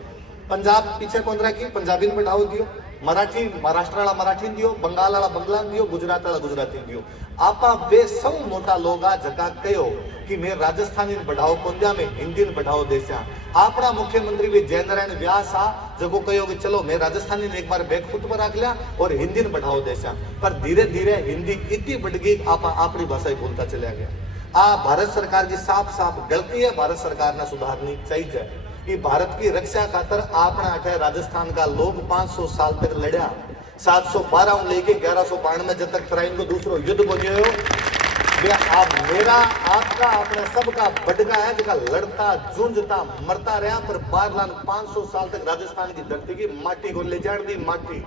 पंजाब पीछे कौन रखी, पंजाबी में बढ़ाओ दियो। मराठी महाराष्ट्राला मराठी दियो, बंगालाला बंगला दियो, गुजराताला गुजराती दियो। आपा बे सौ मोटा लोगा जका कयो कि मैं राजस्थानी बढ़ाओ कोंद्या में हिंदी बढ़ाओ देसा। आपना मुख्यमंत्री भी जयनारायण व्यास आ जको कयो कि चलो मैं राजस्थानी ने एक बार बैक फुट पर रख लिया और हिंदी बढ़ाओ देसा। पर धीरे धीरे हिंदी इतनी बढ़ गई आपा अपनी भाषा ही बोलता चला गया। आ भारत सरकार की साफ साफ गलती है, भारत सरकार ने सुधारनी चाहिए कि भारत की रक्षा खातर आपने अठे राजस्थान का लोग 500 साल तक लड़ा। 712 लेके 1192 जब तक तराइन को दूसरो युद्ध बनियो। आप मेरा आपका अपने सबका बटका है जगह लड़ता जूझता मरता रहा, पर 500 साल तक राजस्थान की धरती की माटी को ले जान दी। माटी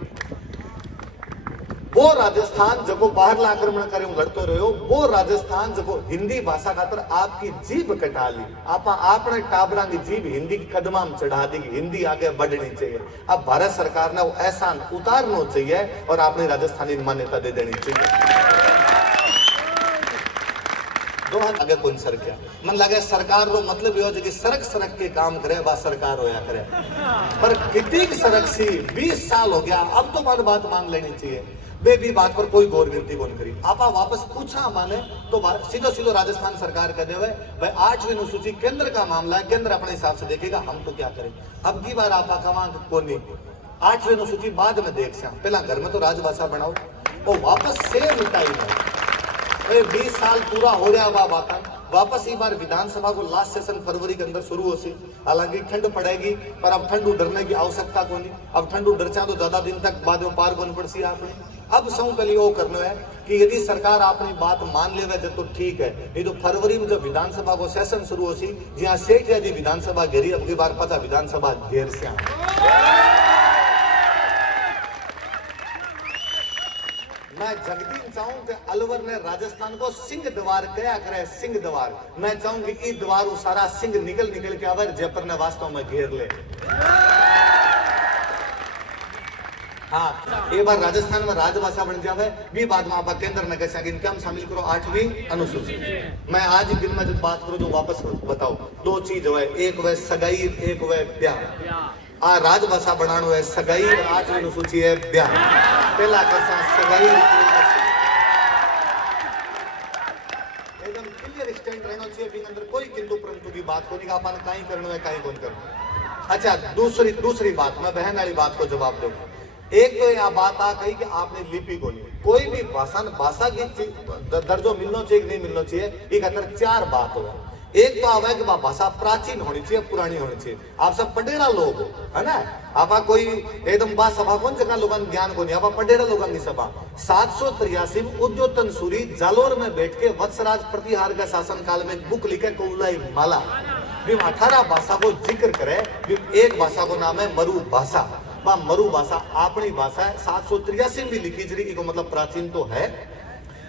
वो राजस्थान जब बाहर आक्रमण करे लड़ते रहो, वो राजस्थान जब हिंदी भाषा खातर आपकी जीभ कटा ली। आपने टाबरा की जीभ हिंदी की कदमा में चढ़ा दी। हिंदी आगे बढ़नी चाहिए। अब भारत सरकार ने वो एहसान उतारना चाहिए और आपने राजस्थानी मान्यता दे देनी चाहिए। दो हाथ आगे कौन सर क्या मन लगे सरकार रो मतलब यो कि सरक के काम करे बा सरकार होया करे। पर कितनी सरक सी 20 साल हो गया, अब तो बात मान लेनी चाहिए। वे भी बात पर कोई गौर गिनती कौन करी। आपा वापस पूछा माने तो सीधो राजस्थान सरकार कह दे भाई 8वीं अनुसूची केंद्र का मामला है, केंद्र अपने हिसाब से देखेगा, हम तो क्या करें। अब की बार आपा कमा कोनी 8वीं अनुसूची बाद में देख से पहला घर में तो राजभाषा बनाओ और वापस से मिटाई है। 20 साल पूरा हो रहा बा बात वापस एक बार विधानसभा को लास्ट सेशन फरवरी के अंदर शुरू हो सी। हालांकि ठंड पड़ेगी पर अब ठंड डरने की आवश्यकता को नहीं। अब ठंड डरचा तो ज्यादा दिन तक बाद में पार बन पड़सी आपने। अब सौ पहले वो करना है कि यदि सरकार अपनी बात मान ले तो ठीक है, नहीं तो फरवरी में जब विधानसभा को सेशन शुरू हो सी जहाँ सेठ यदि विधानसभा घेरी, अब की बार पता विधानसभा घेर से मैं जगदीन चाहूं कि अलवर ने राजस्थान को सिंह द्वार क्या करे, सिंह द्वार। मैं चाहूं कि ई द्वार वो सारा सिंह निकल के आवर जयपुर ने वास्तव में घेर ले। हाँ, एक बार राजस्थान में राजभाषा बन जावे भी बाद में आप केंद्र ने कैसे इनके हम शामिल करो 8वीं अनुसूची। मैं आज ही दिन में जब बात करूं तो वापस बताओ दो चीज है, एक वह सगाई, एक वह ब्याह। राजभाषा बनानो है सगाई और 8वीं अनुसूची है ब्याह। पहला कैसा सगाई एकदम क्लियर स्टैंड रहना चाहिए, भी अंदर कोई किंतु परंतु की बात को नहीं का अपन काई करना है काई कौन करना। अच्छा दूसरी बात मैं बहन वाली बात को जवाब दूं। एक तो यह बात आ कही कि आपने लिपि को नहीं, कोई भी भाषा की दर्जो मिलना चाहिए नहीं मिलना चाहिए, एक अंदर 4 बात हो। एक तो आवा कि भाषा प्राचीन होनी चाहिए, पुरानी होनी चाहिए। आप सब पढ़ेड़ा लोग हो है ना, आप कोई एकदम बात सभा कौन जगह लोगों ज्ञान को नहीं, आप पढ़ेड़ा लोगों की सभा। 783 में उद्योतन सूरी जालोर में बैठ के वत्सराज प्रतिहार का शासन काल में बुक लिखे कौलाई माला। 18 भाषा को जिक्र करे, एक भाषा को नाम है मरु भाषा। मरु भाषा अपनी भाषा है, 783 भी लिखी जरी, मतलब प्राचीन तो है।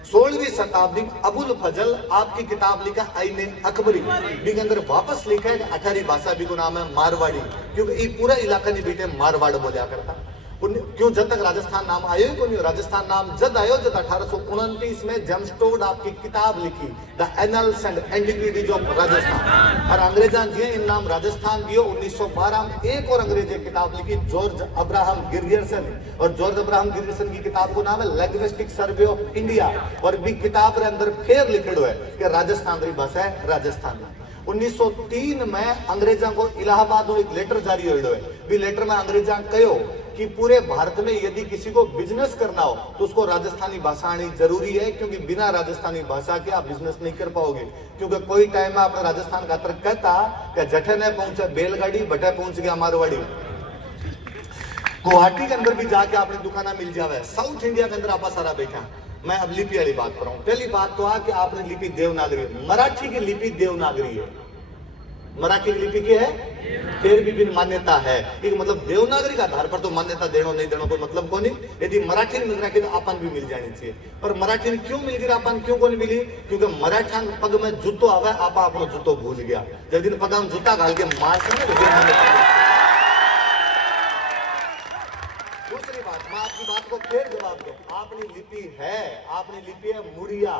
16वीं शताब्दी में अबुल फजल आपकी किताब लिखा आईने अकबरी, भी अंदर वापस लिखा है 18वीं भाषा भी को नाम है मारवाड़ी, क्योंकि ये पूरा इलाका नहीं बेटे मारवाड़ बोलिया करता। क्यों जब तक राजस्थान नाम आयो ही को नहीं, राजस्थान नाम जब आयो जब 1829 में जेम्सटोड आपकी किताब लिखी the annuls and antiquities of Rajasthan, और अंग्रेजा जी इन नाम राजस्थान दियो। 1912 में एक और अंग्रेजी किताब लिखी जॉर्ज अब्राहम गिरियर्सन, और जॉर्ज अब्राहम गिरियर्सन की किताब को नाम है लिंग्विस्टिक सर्वे ऑफ इंडिया, और भी किताब के अंदर फेर लिखड़ो है कि राजस्थान की भाषा है राजस्थान। 1903 में अंग्रेजा को इलाहाबाद में एक लेटर जारी हो है, भी लेटर में अंग्रेजा कहो कि पूरे भारत में यदि किसी को बिजनेस करना हो तो उसको राजस्थानी भाषा आनी जरूरी है, क्योंकि बिना राजस्थानी भाषा के आप बिजनेस नहीं कर पाओगे। क्योंकि कोई टाइम में आपने राजस्थान का तर्क कहता कि जठे ने पहुंचे बैलगाड़ी, बटे पहुंच गया मारवाड़ी। गुवाहाटी के अंदर भी जाके आपने दुकाना मिल जावे, साउथ इंडिया के अंदर आप सारा बैठा। मैं अब लिपि वाली बात कर रहा हूं। पहली बात तो आ कि आपने लिपि देवनागरी, मराठी की लिपि देवनागरी है, मराठी की लिपि की है, फिर भी बिन मान्यता है। मतलब देवनागरी का आधार पर तो मान्यता देनो नहीं देनो कोई मतलब को नहीं। यदि मराठी में मिल रहा है तो अपन भी मिल जानी चाहिए। पर मराठी में क्यों मिल गया अपन, क्यों को नहीं मिली? क्योंकि मराठा पग में जूतो आवे, आप अपनो जूतो भूल गया। जब दिन पग में जूता घाल के मार से दूसरी बात आपकी बात को फिर जवाब दो। आपनी लिपि है, आपनी लिपि है मुड़िया,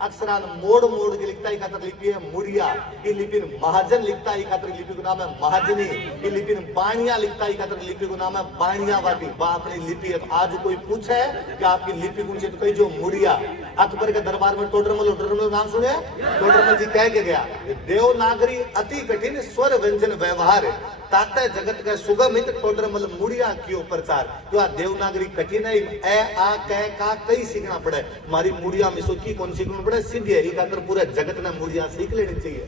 अक्षरान मोड़ मोड़ के लिखता ही खातर लिपि है मुड़िया। ये लिपि महाजन लिखता ही खातर लिपि को नाम है महाजनी। ये लिपि बाणिया लिखता ही खातर लिपि को नाम है बाणियावादी। अपनी लिपि है। तो आज कोई पूछे कि आपकी लिपि कौन सी, तो कही जो मुड़िया। अकबर के दरबार में टोडरमल नाम सुने? टोडरमल जी कह के गया, देवनागरी अति कठिन स्वर व्यंजन व्यवहार ताते जगत का सुगम हित टोडरमल मुड़िया क्यों प्रचार। तो आ देवनागरी कठिन है, ए आ क का कई सीखना पड़े, हमारी मुड़िया में की कौन सीखना पड़े? सीधी है। ये खातर पूरे जगत ने मुड़िया सीख लेनी चाहिए।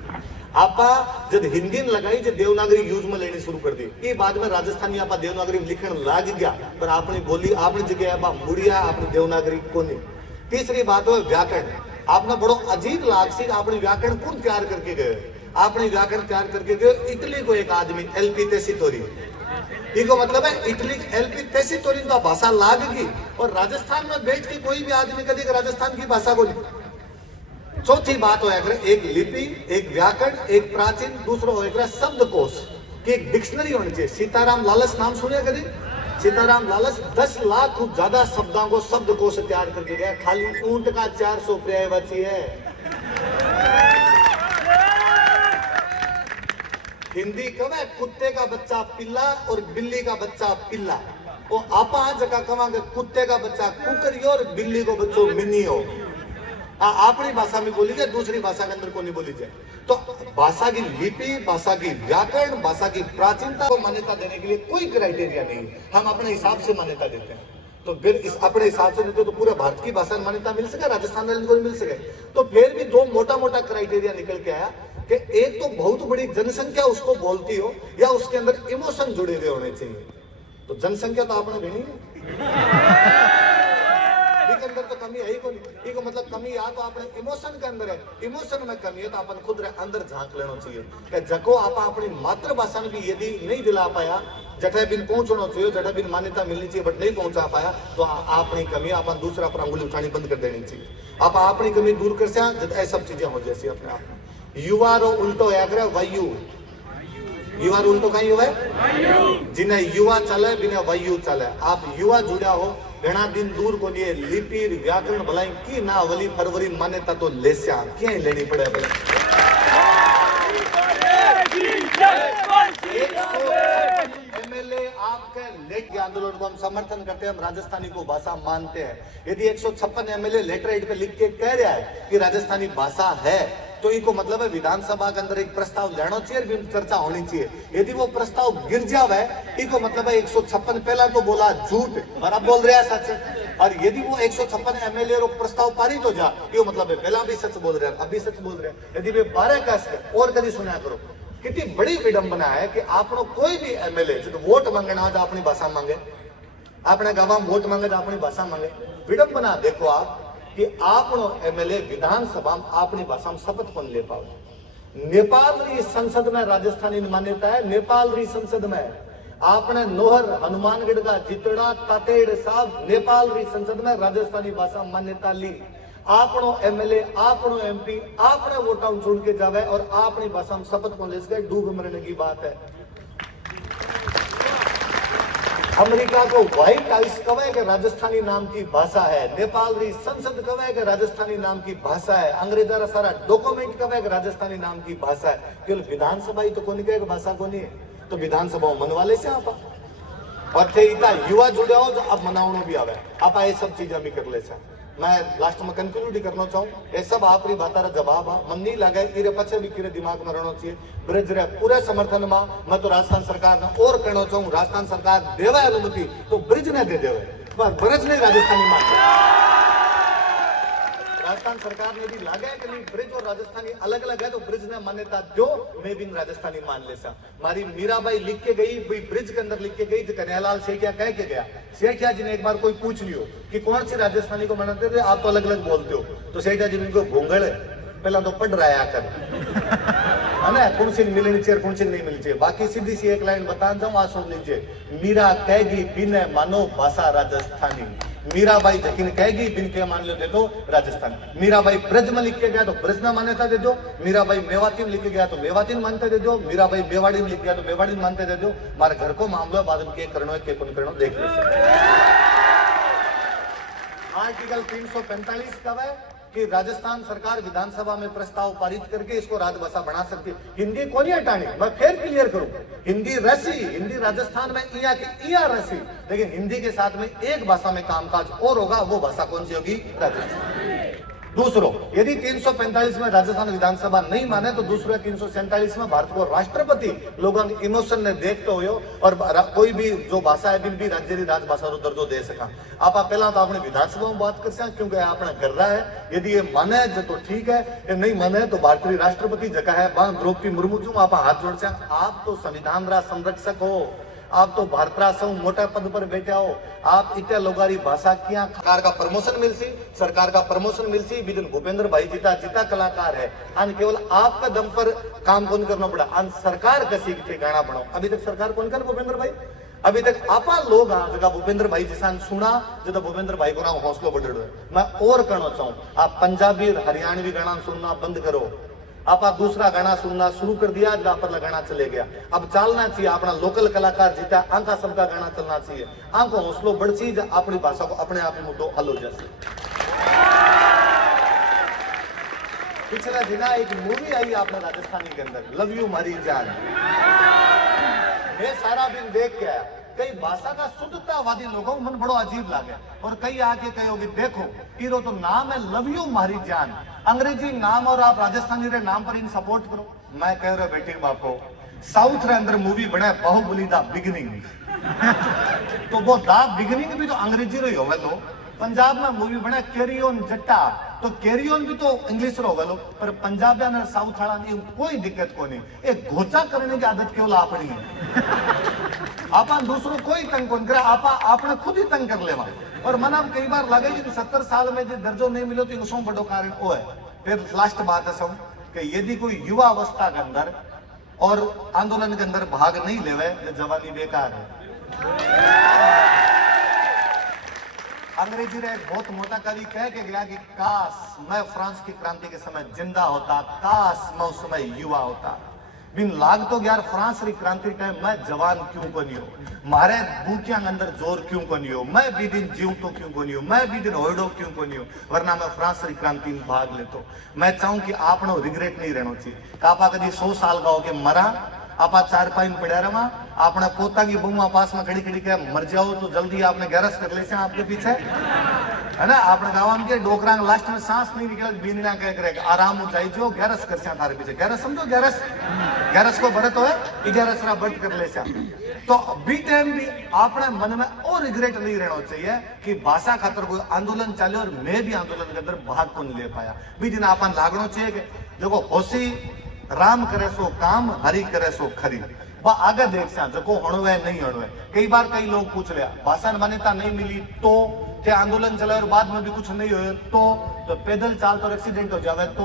आपा जब हिंदी में लगाई जो देवनागरी यूज में लेनी शुरू कर दी, ये बाद में राजस्थानी आपा देवनागरी में लिखने लग गया, पर आपने बोली आपने जगह आपा मुड़िया, आपने देवनागरी को नहीं। तीसरी बात है व्याकरण। आपने बड़ो अजीब लाग सी, आपने व्याकरण कौन तैयार करके गए? आपने व्याकरण तैयार करके गए इटली को एक आदमी एलपी तेसितोरी। इको मतलब है इटली एलपी तेसितोरी तो भाषा लाग गई, और राजस्थान में बैठ के कोई भी आदमी कभी राजस्थान की भाषा बोली। चौथी बात हो एक लिपि, एक व्याकरण, एक प्राचीन, दूसरा हो शब्दकोश की एक डिक्शनरी होनी चाहिए। सीताराम लालस नाम सुने कभी? सीताराम लालस 10 लाख ज्यादा शब्दों को शब्दकोश तैयार करके गया। खाली ऊंट का 400 पर्यायवाची है। हिंदी कवे कुत्ते का बच्चा पिल्ला और बिल्ली का बच्चा पिल्ला। वो आपा जगह कवांगे कुत्ते का बच्चा कुकरियो और बिल्ली को बच्चों मिनियो। अपनी भाषा में बोली जाए, दूसरी भाषा के अंदर को नहीं बोली जाए। तो भाषा की लिपि, भाषा की व्याकरण, भाषा की प्राचीनता को मान्यता देने के लिए कोई क्राइटेरिया नहीं, हम अपने हिसाब से मान्यता देते हैं। तो फिर इस अपने हिसाब से देते तो पूरे भारत की भाषा मान्यता मिल सके, राजस्थान वाले को मिल सके। तो फिर भी दो मोटा मोटा क्राइटेरिया निकल के आया कि एक तो बहुत बड़ी जनसंख्या उसको बोलती हो, या उसके अंदर इमोशन जुड़े हुए होने चाहिए। तो जनसंख्या तो आपने भी नहीं के अंदर तो कमी है ही कोई। एक मतलब कमी या तो अपने इमोशन के अंदर है, इमोशन में कमी है तो अपन खुद अंदर झांक लेना चाहिए कि जको आप अपनी मातृभाषा में भी यदि नहीं दिला पाया, जठे बिन पहुंचना चाहिए, जठे बिन मान्यता मिलनी चाहिए, बट नहीं पहुंचा पाया, तो अपनी कमी अपन दूसरा पर अंगुली उठानी बंद कर देनी चाहिए। आप अपनी कमी दूर कर से सब चीजें हो जैसी अपने आप। युवा रो उल्टो आग्रह वायु, युवा रो उल्टो कहीं हुआ है जिन्हें युवा चले बिना वायु चले। आप युवा जुड़ा हो घना दिन दूर को लिए लिपि व्याकरण भलाई की ना अवली फरवरी मान्यता तो लेस्या क्या लेनी पड़े भले। एमएलए आपके लेट के आंदोलन को हम समर्थन करते हैं, हम राजस्थानी को भाषा मानते हैं। यदि 156 एमएलए लेटर हेड पे लिख के कह रहा है कि राजस्थानी भाषा है, तो इनको मतलब है विधानसभा के अंदर एक प्रस्ताव लेना चाहिए, चर्चा होनी चाहिए। यदि वो प्रस्ताव गिर जावे, इनको मतलब है 156 पहला तो बोला झूठ और अब बोल रहा है सच। और यदि वो 156 एमएलए रो प्रस्ताव पारित हो जा, ये मतलब है पहला भी सच बोल रहे हैं, अभी सच बोल रहे हैं। यदि वे 12 कस और कभी सुना करो, कितनी बड़ी विडंबना है कि आपनो कोई भी एमएलए जो वोट मांगना हो तो अपनी भाषा मांगे, अपने गांव में वोट मांगे तो अपनी भाषा मांगे। विडंबना देखो आप कि आपनो एमएलए विधानसभा में अपनी भाषा में शपथ कौन ले पाओ। नेपाल री संसद में राजस्थानी मान्यता है, नेपाल री संसद में आपने नोहर हनुमानगढ़ का जितड़ा तातेड़ साहब नेपाल री संसद में राजस्थानी भाषा मान्यता ली। आपनो एमएलए, आपनो एमपी आपने वोटा चुन के जावे और अपनी भाषा में शपथ कौन ले सके, डूब मरने की बात है। अमेरिका को व्हाइट हाउस कवे के राजस्थानी नाम की भाषा है, नेपाल री संसद कवे के राजस्थानी नाम की भाषा है, अंग्रेजा रा सारा डॉक्यूमेंट कवे के राजस्थानी नाम की भाषा है। केवल विधानसभा ही तो कोनी के भाषा कोनी है, तो विधानसभा मनवाले से आप और थे इतना युवा जुड़े हो तो अब मनावनो भी आवे, आप ये सब चीजें भी कर ले सा। मैं लास्ट में कंक्लूड करना चाहूँ, ये सब आपरी बात जवाब है, मन नहीं लगे इरे पछे भी किरे दिमाग में रहना चाहिए। ब्रिज रे पूरे समर्थन में मैं तो राजस्थान सरकार ने और कहना चाहूँ, राजस्थान सरकार देवे अनुमति तो ब्रिज ने दे देवे, पर ब्रिज नहीं राजस्थानी मान। राजस्थान सरकार ने भी लगा है कि नहीं ब्रिज और राजस्थानी अलग अलग है, तो ब्रिज ने मान्यता दो, मैं भी राजस्थानी मान ले सा। हमारी मीराबाई लिख के गई, ब्रिज के अंदर लिख के गई, तो कन्हैयालाल सेठिया कह के गया। सेठिया जी ने एक बार कोई पूछ लियो कि कौन सी राजस्थानी को मनाते थे, आप तो अलग अलग बोलते हो, तो सेठिया जी इनको भोंगड़ पहला तो पढ़ रहा है आकर है ना, कौन सी मिलनी चाहिए कौन सी नहीं मिलनी चाहिए। बाकी सीधी सी एक लाइन बता जाऊं, आज सुन लीजिए। मीरा कहेगी बिन मानो भाषा राजस्थानी, मीराबाई जकिन कहेगी बिन के मान लो दे दो राजस्थान। मीराबाई ब्रज में लिख के गया तो ब्रज में मान्यता दे दो, मीराबाई मेवाती में लिख के गया तो मेवाती में मान्यता दे दो, मीराबाई मेवाड़ी में लिख गया तो मेवाड़ी में मानते दे दो। हमारे घर को मामला बाद में के करना है के कौन करना देख लो। आर्टिकल 345 कब है कि राजस्थान सरकार विधानसभा में प्रस्ताव पारित करके इसको राजभाषा बना सकती है। हिंदी को नहीं हटानी, मैं फिर क्लियर करूं, हिंदी रसी, हिंदी राजस्थान में इया की इया रसी, लेकिन हिंदी के साथ में एक भाषा में कामकाज और होगा, वो भाषा कौन सी होगी? राजस्थान। दूसरों, यदि 345 में राजस्थान विधानसभा नहीं माने तो दूसरे 347 में भारत को राष्ट्रपति लोगों के इमोशन ने देखते हुए और कोई भी जो भाषा है बिल भी राज्य की राजभाषा रो दर्जो दे सका। आप पहला तो आपने विधानसभा में बात कर सकते क्योंकि आपने कर रहा है, यदि ये माने है तो ठीक है, ये नहीं माने तो भारतीय राष्ट्रपति जगह है द्रौपदी मुर्मू जो आप हाथ जोड़ से, आप तो संविधान रा संरक्षक हो, आप तो भारतरा सौ मोटा पद पर बैठे हो, आप इतना लोगारी भाषा किया सरकार का प्रमोशन मिल सी, सरकार का प्रमोशन मिल सी, बिदिन भूपेंद्र भाई जीता कलाकार है, अन केवल आपका दम पर काम कौन करना पड़ा, अन सरकार कसी के गाना बनाओ। अभी तक सरकार कौन कर भूपेंद्र भाई, अभी तक आपा लोग जगह भूपेंद्र भाई जिसान सुना जो भूपेंद्र भाई को ना हौसलो बढ़। मैं और कहना चाहूँ, आप पंजाबी हरियाणवी गाना सुनना बंद करो, आप दूसरा गाना सुनना शुरू कर दिया, पर गाना चले गया। अब चलना चाहिए अपना लोकल कलाकार जीता, आंका सबका गाना चलना चाहिए, आंको हौसलो बढ़ चीज अपनी भाषा को अपने आप ही मुद्दों हल हो जैसे। पिछले दिना एक मूवी आई आपने राजस्थानी के अंदर, लव यू मारी जान, मैं सारा दिन देख के आया। कई भाषा का शुद्धतावादी लोगों को मन बड़ो अजीब लगे और कई आके कहोगे देखो हीरो तो नाम है लव यू मारी जान, अंग्रेजी नाम और आप राजस्थानी रे नाम पर इन सपोर्ट करो। मैं कह रहा बेटी बापो, साउथ रे अंदर मूवी बने बाहुबली दा बिगिनिंग तो वो दा बिगिनिंग भी तो अंग्रेजी रो ही होवे, तो पंजाब में मूवी बने कैरी ऑन जट्टा तो कैरी ऑन भी तो इंग्लिश रो होवे, पर पंजाब ने साउथ वाला नहीं कोई दिक्कत को नहीं, एक घोचा करने की आदत केवल अपनी है। आपा दूसरों कोई तंग कौन करे, आपा आपने खुद ही तंग कर लेवा। और मना कई बार लगे कि 70 साल में जो दर्जो नहीं मिलो तो इनसों बड़ो कारण वो है। फिर लास्ट बात है सब कि यदि कोई युवा अवस्था के अंदर और आंदोलन के अंदर भाग नहीं लेवे तो जवानी बेकार है। अंग्रेजी ने एक बहुत मोटा कवि कह के गया कि काश मैं फ्रांस की क्रांति के समय जिंदा होता, काश मैं उस समय युवा होता। बिन लाग तो यार फ्रांस की क्रांति टाइम मैं जवान क्यों को नहीं हो, मारे बूटियां अंदर जोर क्यों को नहीं हो, मैं भी दिन जीव तो क्यों को नहीं हो, मैं भी दिन होड़ो क्यों को नहीं हो, वरना मैं फ्रांस की क्रांति में भाग लेतो। मैं चाहूं कि आपनो रिग्रेट नहीं रहना चाहिए। आपा कभी 100 साल का होके मरा, आपा 4 पाई में पड़ा रहा, आपने पोता की बुआ पास में खड़ी खड़ी के मर जाओ तो जल्दी आपने गैरस कर ले से आपके पीछे है ना, आपने गाँव के डोकरा लास्ट में सांस नहीं निकल बीनना कह करे आराम ऊंचाई जो गैरस कर थारे पीछे, गैरस समझो गैरस, गैरस को भरत हो गैरस बंद कर ले। तो बी टाइम भी अपने मन में और रिग्रेट नहीं रहना चाहिए कि भाषा खातर कोई आंदोलन चले और मैं भी आंदोलन के अंदर भाग को नहीं ले पाया। बी दिन आपन लागना चाहिए कि देखो होशी राम करे सो काम, हरि करे सो खरी, वह आगे देख सा जो हणवे नहीं हणवे। कई बार कई लोग पूछ लिया भाषा मान्यता नहीं मिली तो ते आंदोलन चले और बाद में भी कुछ नहीं हुए तो पैदल चाल तो एक्सीडेंट हो जावे तो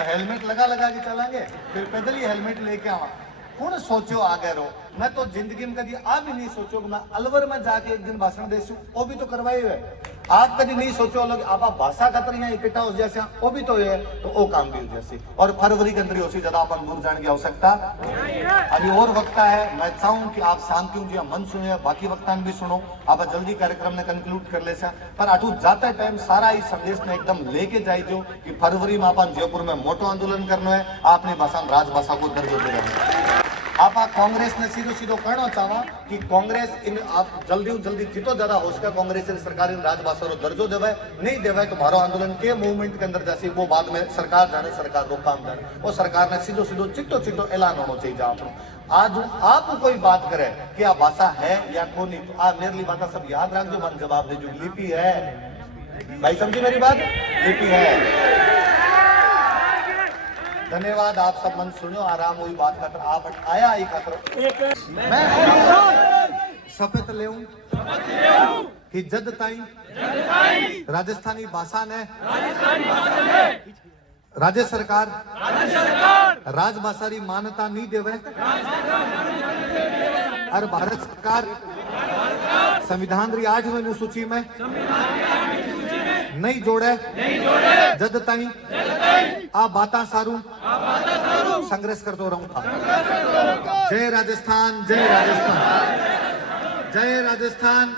हेलमेट लगा के चलांगे, फिर पैदल ही हेलमेट लेके आवा। कौन सोचो आगे रो, मैं तो जिंदगी में कभी आ भी नहीं सोचो कि मैं अलवर में जाके एक दिन भाषण देसू, वो भी तो करवाए हुए। आप कभी नहीं सोचो लोग आप भाषा खातर यहाँ इकट्ठा हो जैसे वो भी तो है, तो वो काम भी हो जैसे। और फरवरी के अंदर ही उसी ज्यादा अपन दूर जाने की आवश्यकता अभी और वक्त है। मैं चाहूँ कि आप शांति जो मन सुने, बाकी वक्ता भी सुनो, आप जल्दी कार्यक्रम ने कंक्लूड कर ले पर अटू जाता टाइम सारा ही संदेश ने एकदम लेके जाए जो कि फरवरी में अपन जयपुर में मोटो आंदोलन करना है, आपने भाषा राजभाषा को दर्जो देना। आप कांग्रेस ने सीधो कहना चाहवा कि कांग्रेस इन आप जल्दी जितो ज्यादा हो सके कांग्रेस सरकार इन राजभाषा रो दर्जो देवे, नहीं देवे तो मारो आंदोलन के मूवमेंट के अंदर जैसे वो बाद में सरकार जाने, सरकार रो काम जाने, वो सरकार ने सीधो चिट्टो ऐलान होना चाहिए। आज आप कोई बात करे कि आ भाषा है या को नहीं, तो आप मेरे लिए बात सब याद रख जो मन जवाब दे जो लिपि है। भाई समझी मेरी बात, लिपि है। धन्यवाद, आप सब मन सुनो, आराम हुई बात खातर आप आया ही खातर मैं शपथ ले कि जद ताई राजस्थानी भाषा ने राज्य सरकार राजभाषा की मान्यता नहीं देवे और भारत सरकार संविधान री 8वीं अनुसूची में नहीं जोड़े जद ताई आ बाता सारू संघर्ष करते रहूंगा। जय राजस्थान, जय राजस्थान। जय राजस्थान,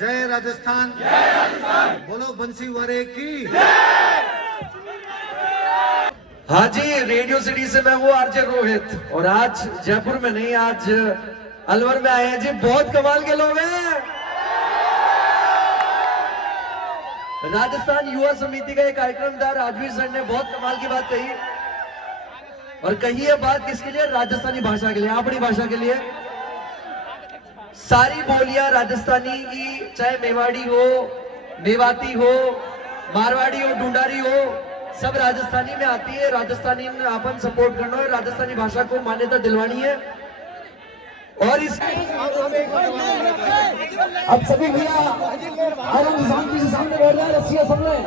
जय राजस्थान, बोलो बंसी वारे की। हाँ जी, रेडियो सिटी से मैं हूँ आरजे रोहित और आज जयपुर में नहीं, आज अलवर में आए हैं जी। बहुत कमाल के लोग हैं। राजस्थान युवा समिति का एक कार्यक्रम था, राजवीर सर ने बहुत कमाल की बात कही और कही है बात किसके लिए? राजस्थानी भाषा के लिए, अपनी भाषा के लिए। सारी बोलियां राजस्थानी की, चाहे मेवाड़ी हो, मेवाती हो, मारवाड़ी हो, ढूंढारी हो, सब राजस्थानी में आती है। राजस्थानी में अपन सपोर्ट करना है, राजस्थानी भाषा को मान्यता दिलवानी है। और इस अब सभी भैया आराम शांति से सामने बैठ जाए, रस्सियां सब लें।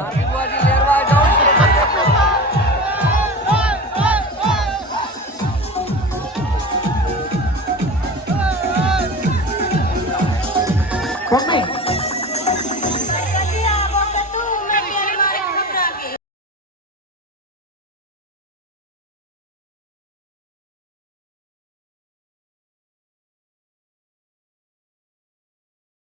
कौन नहीं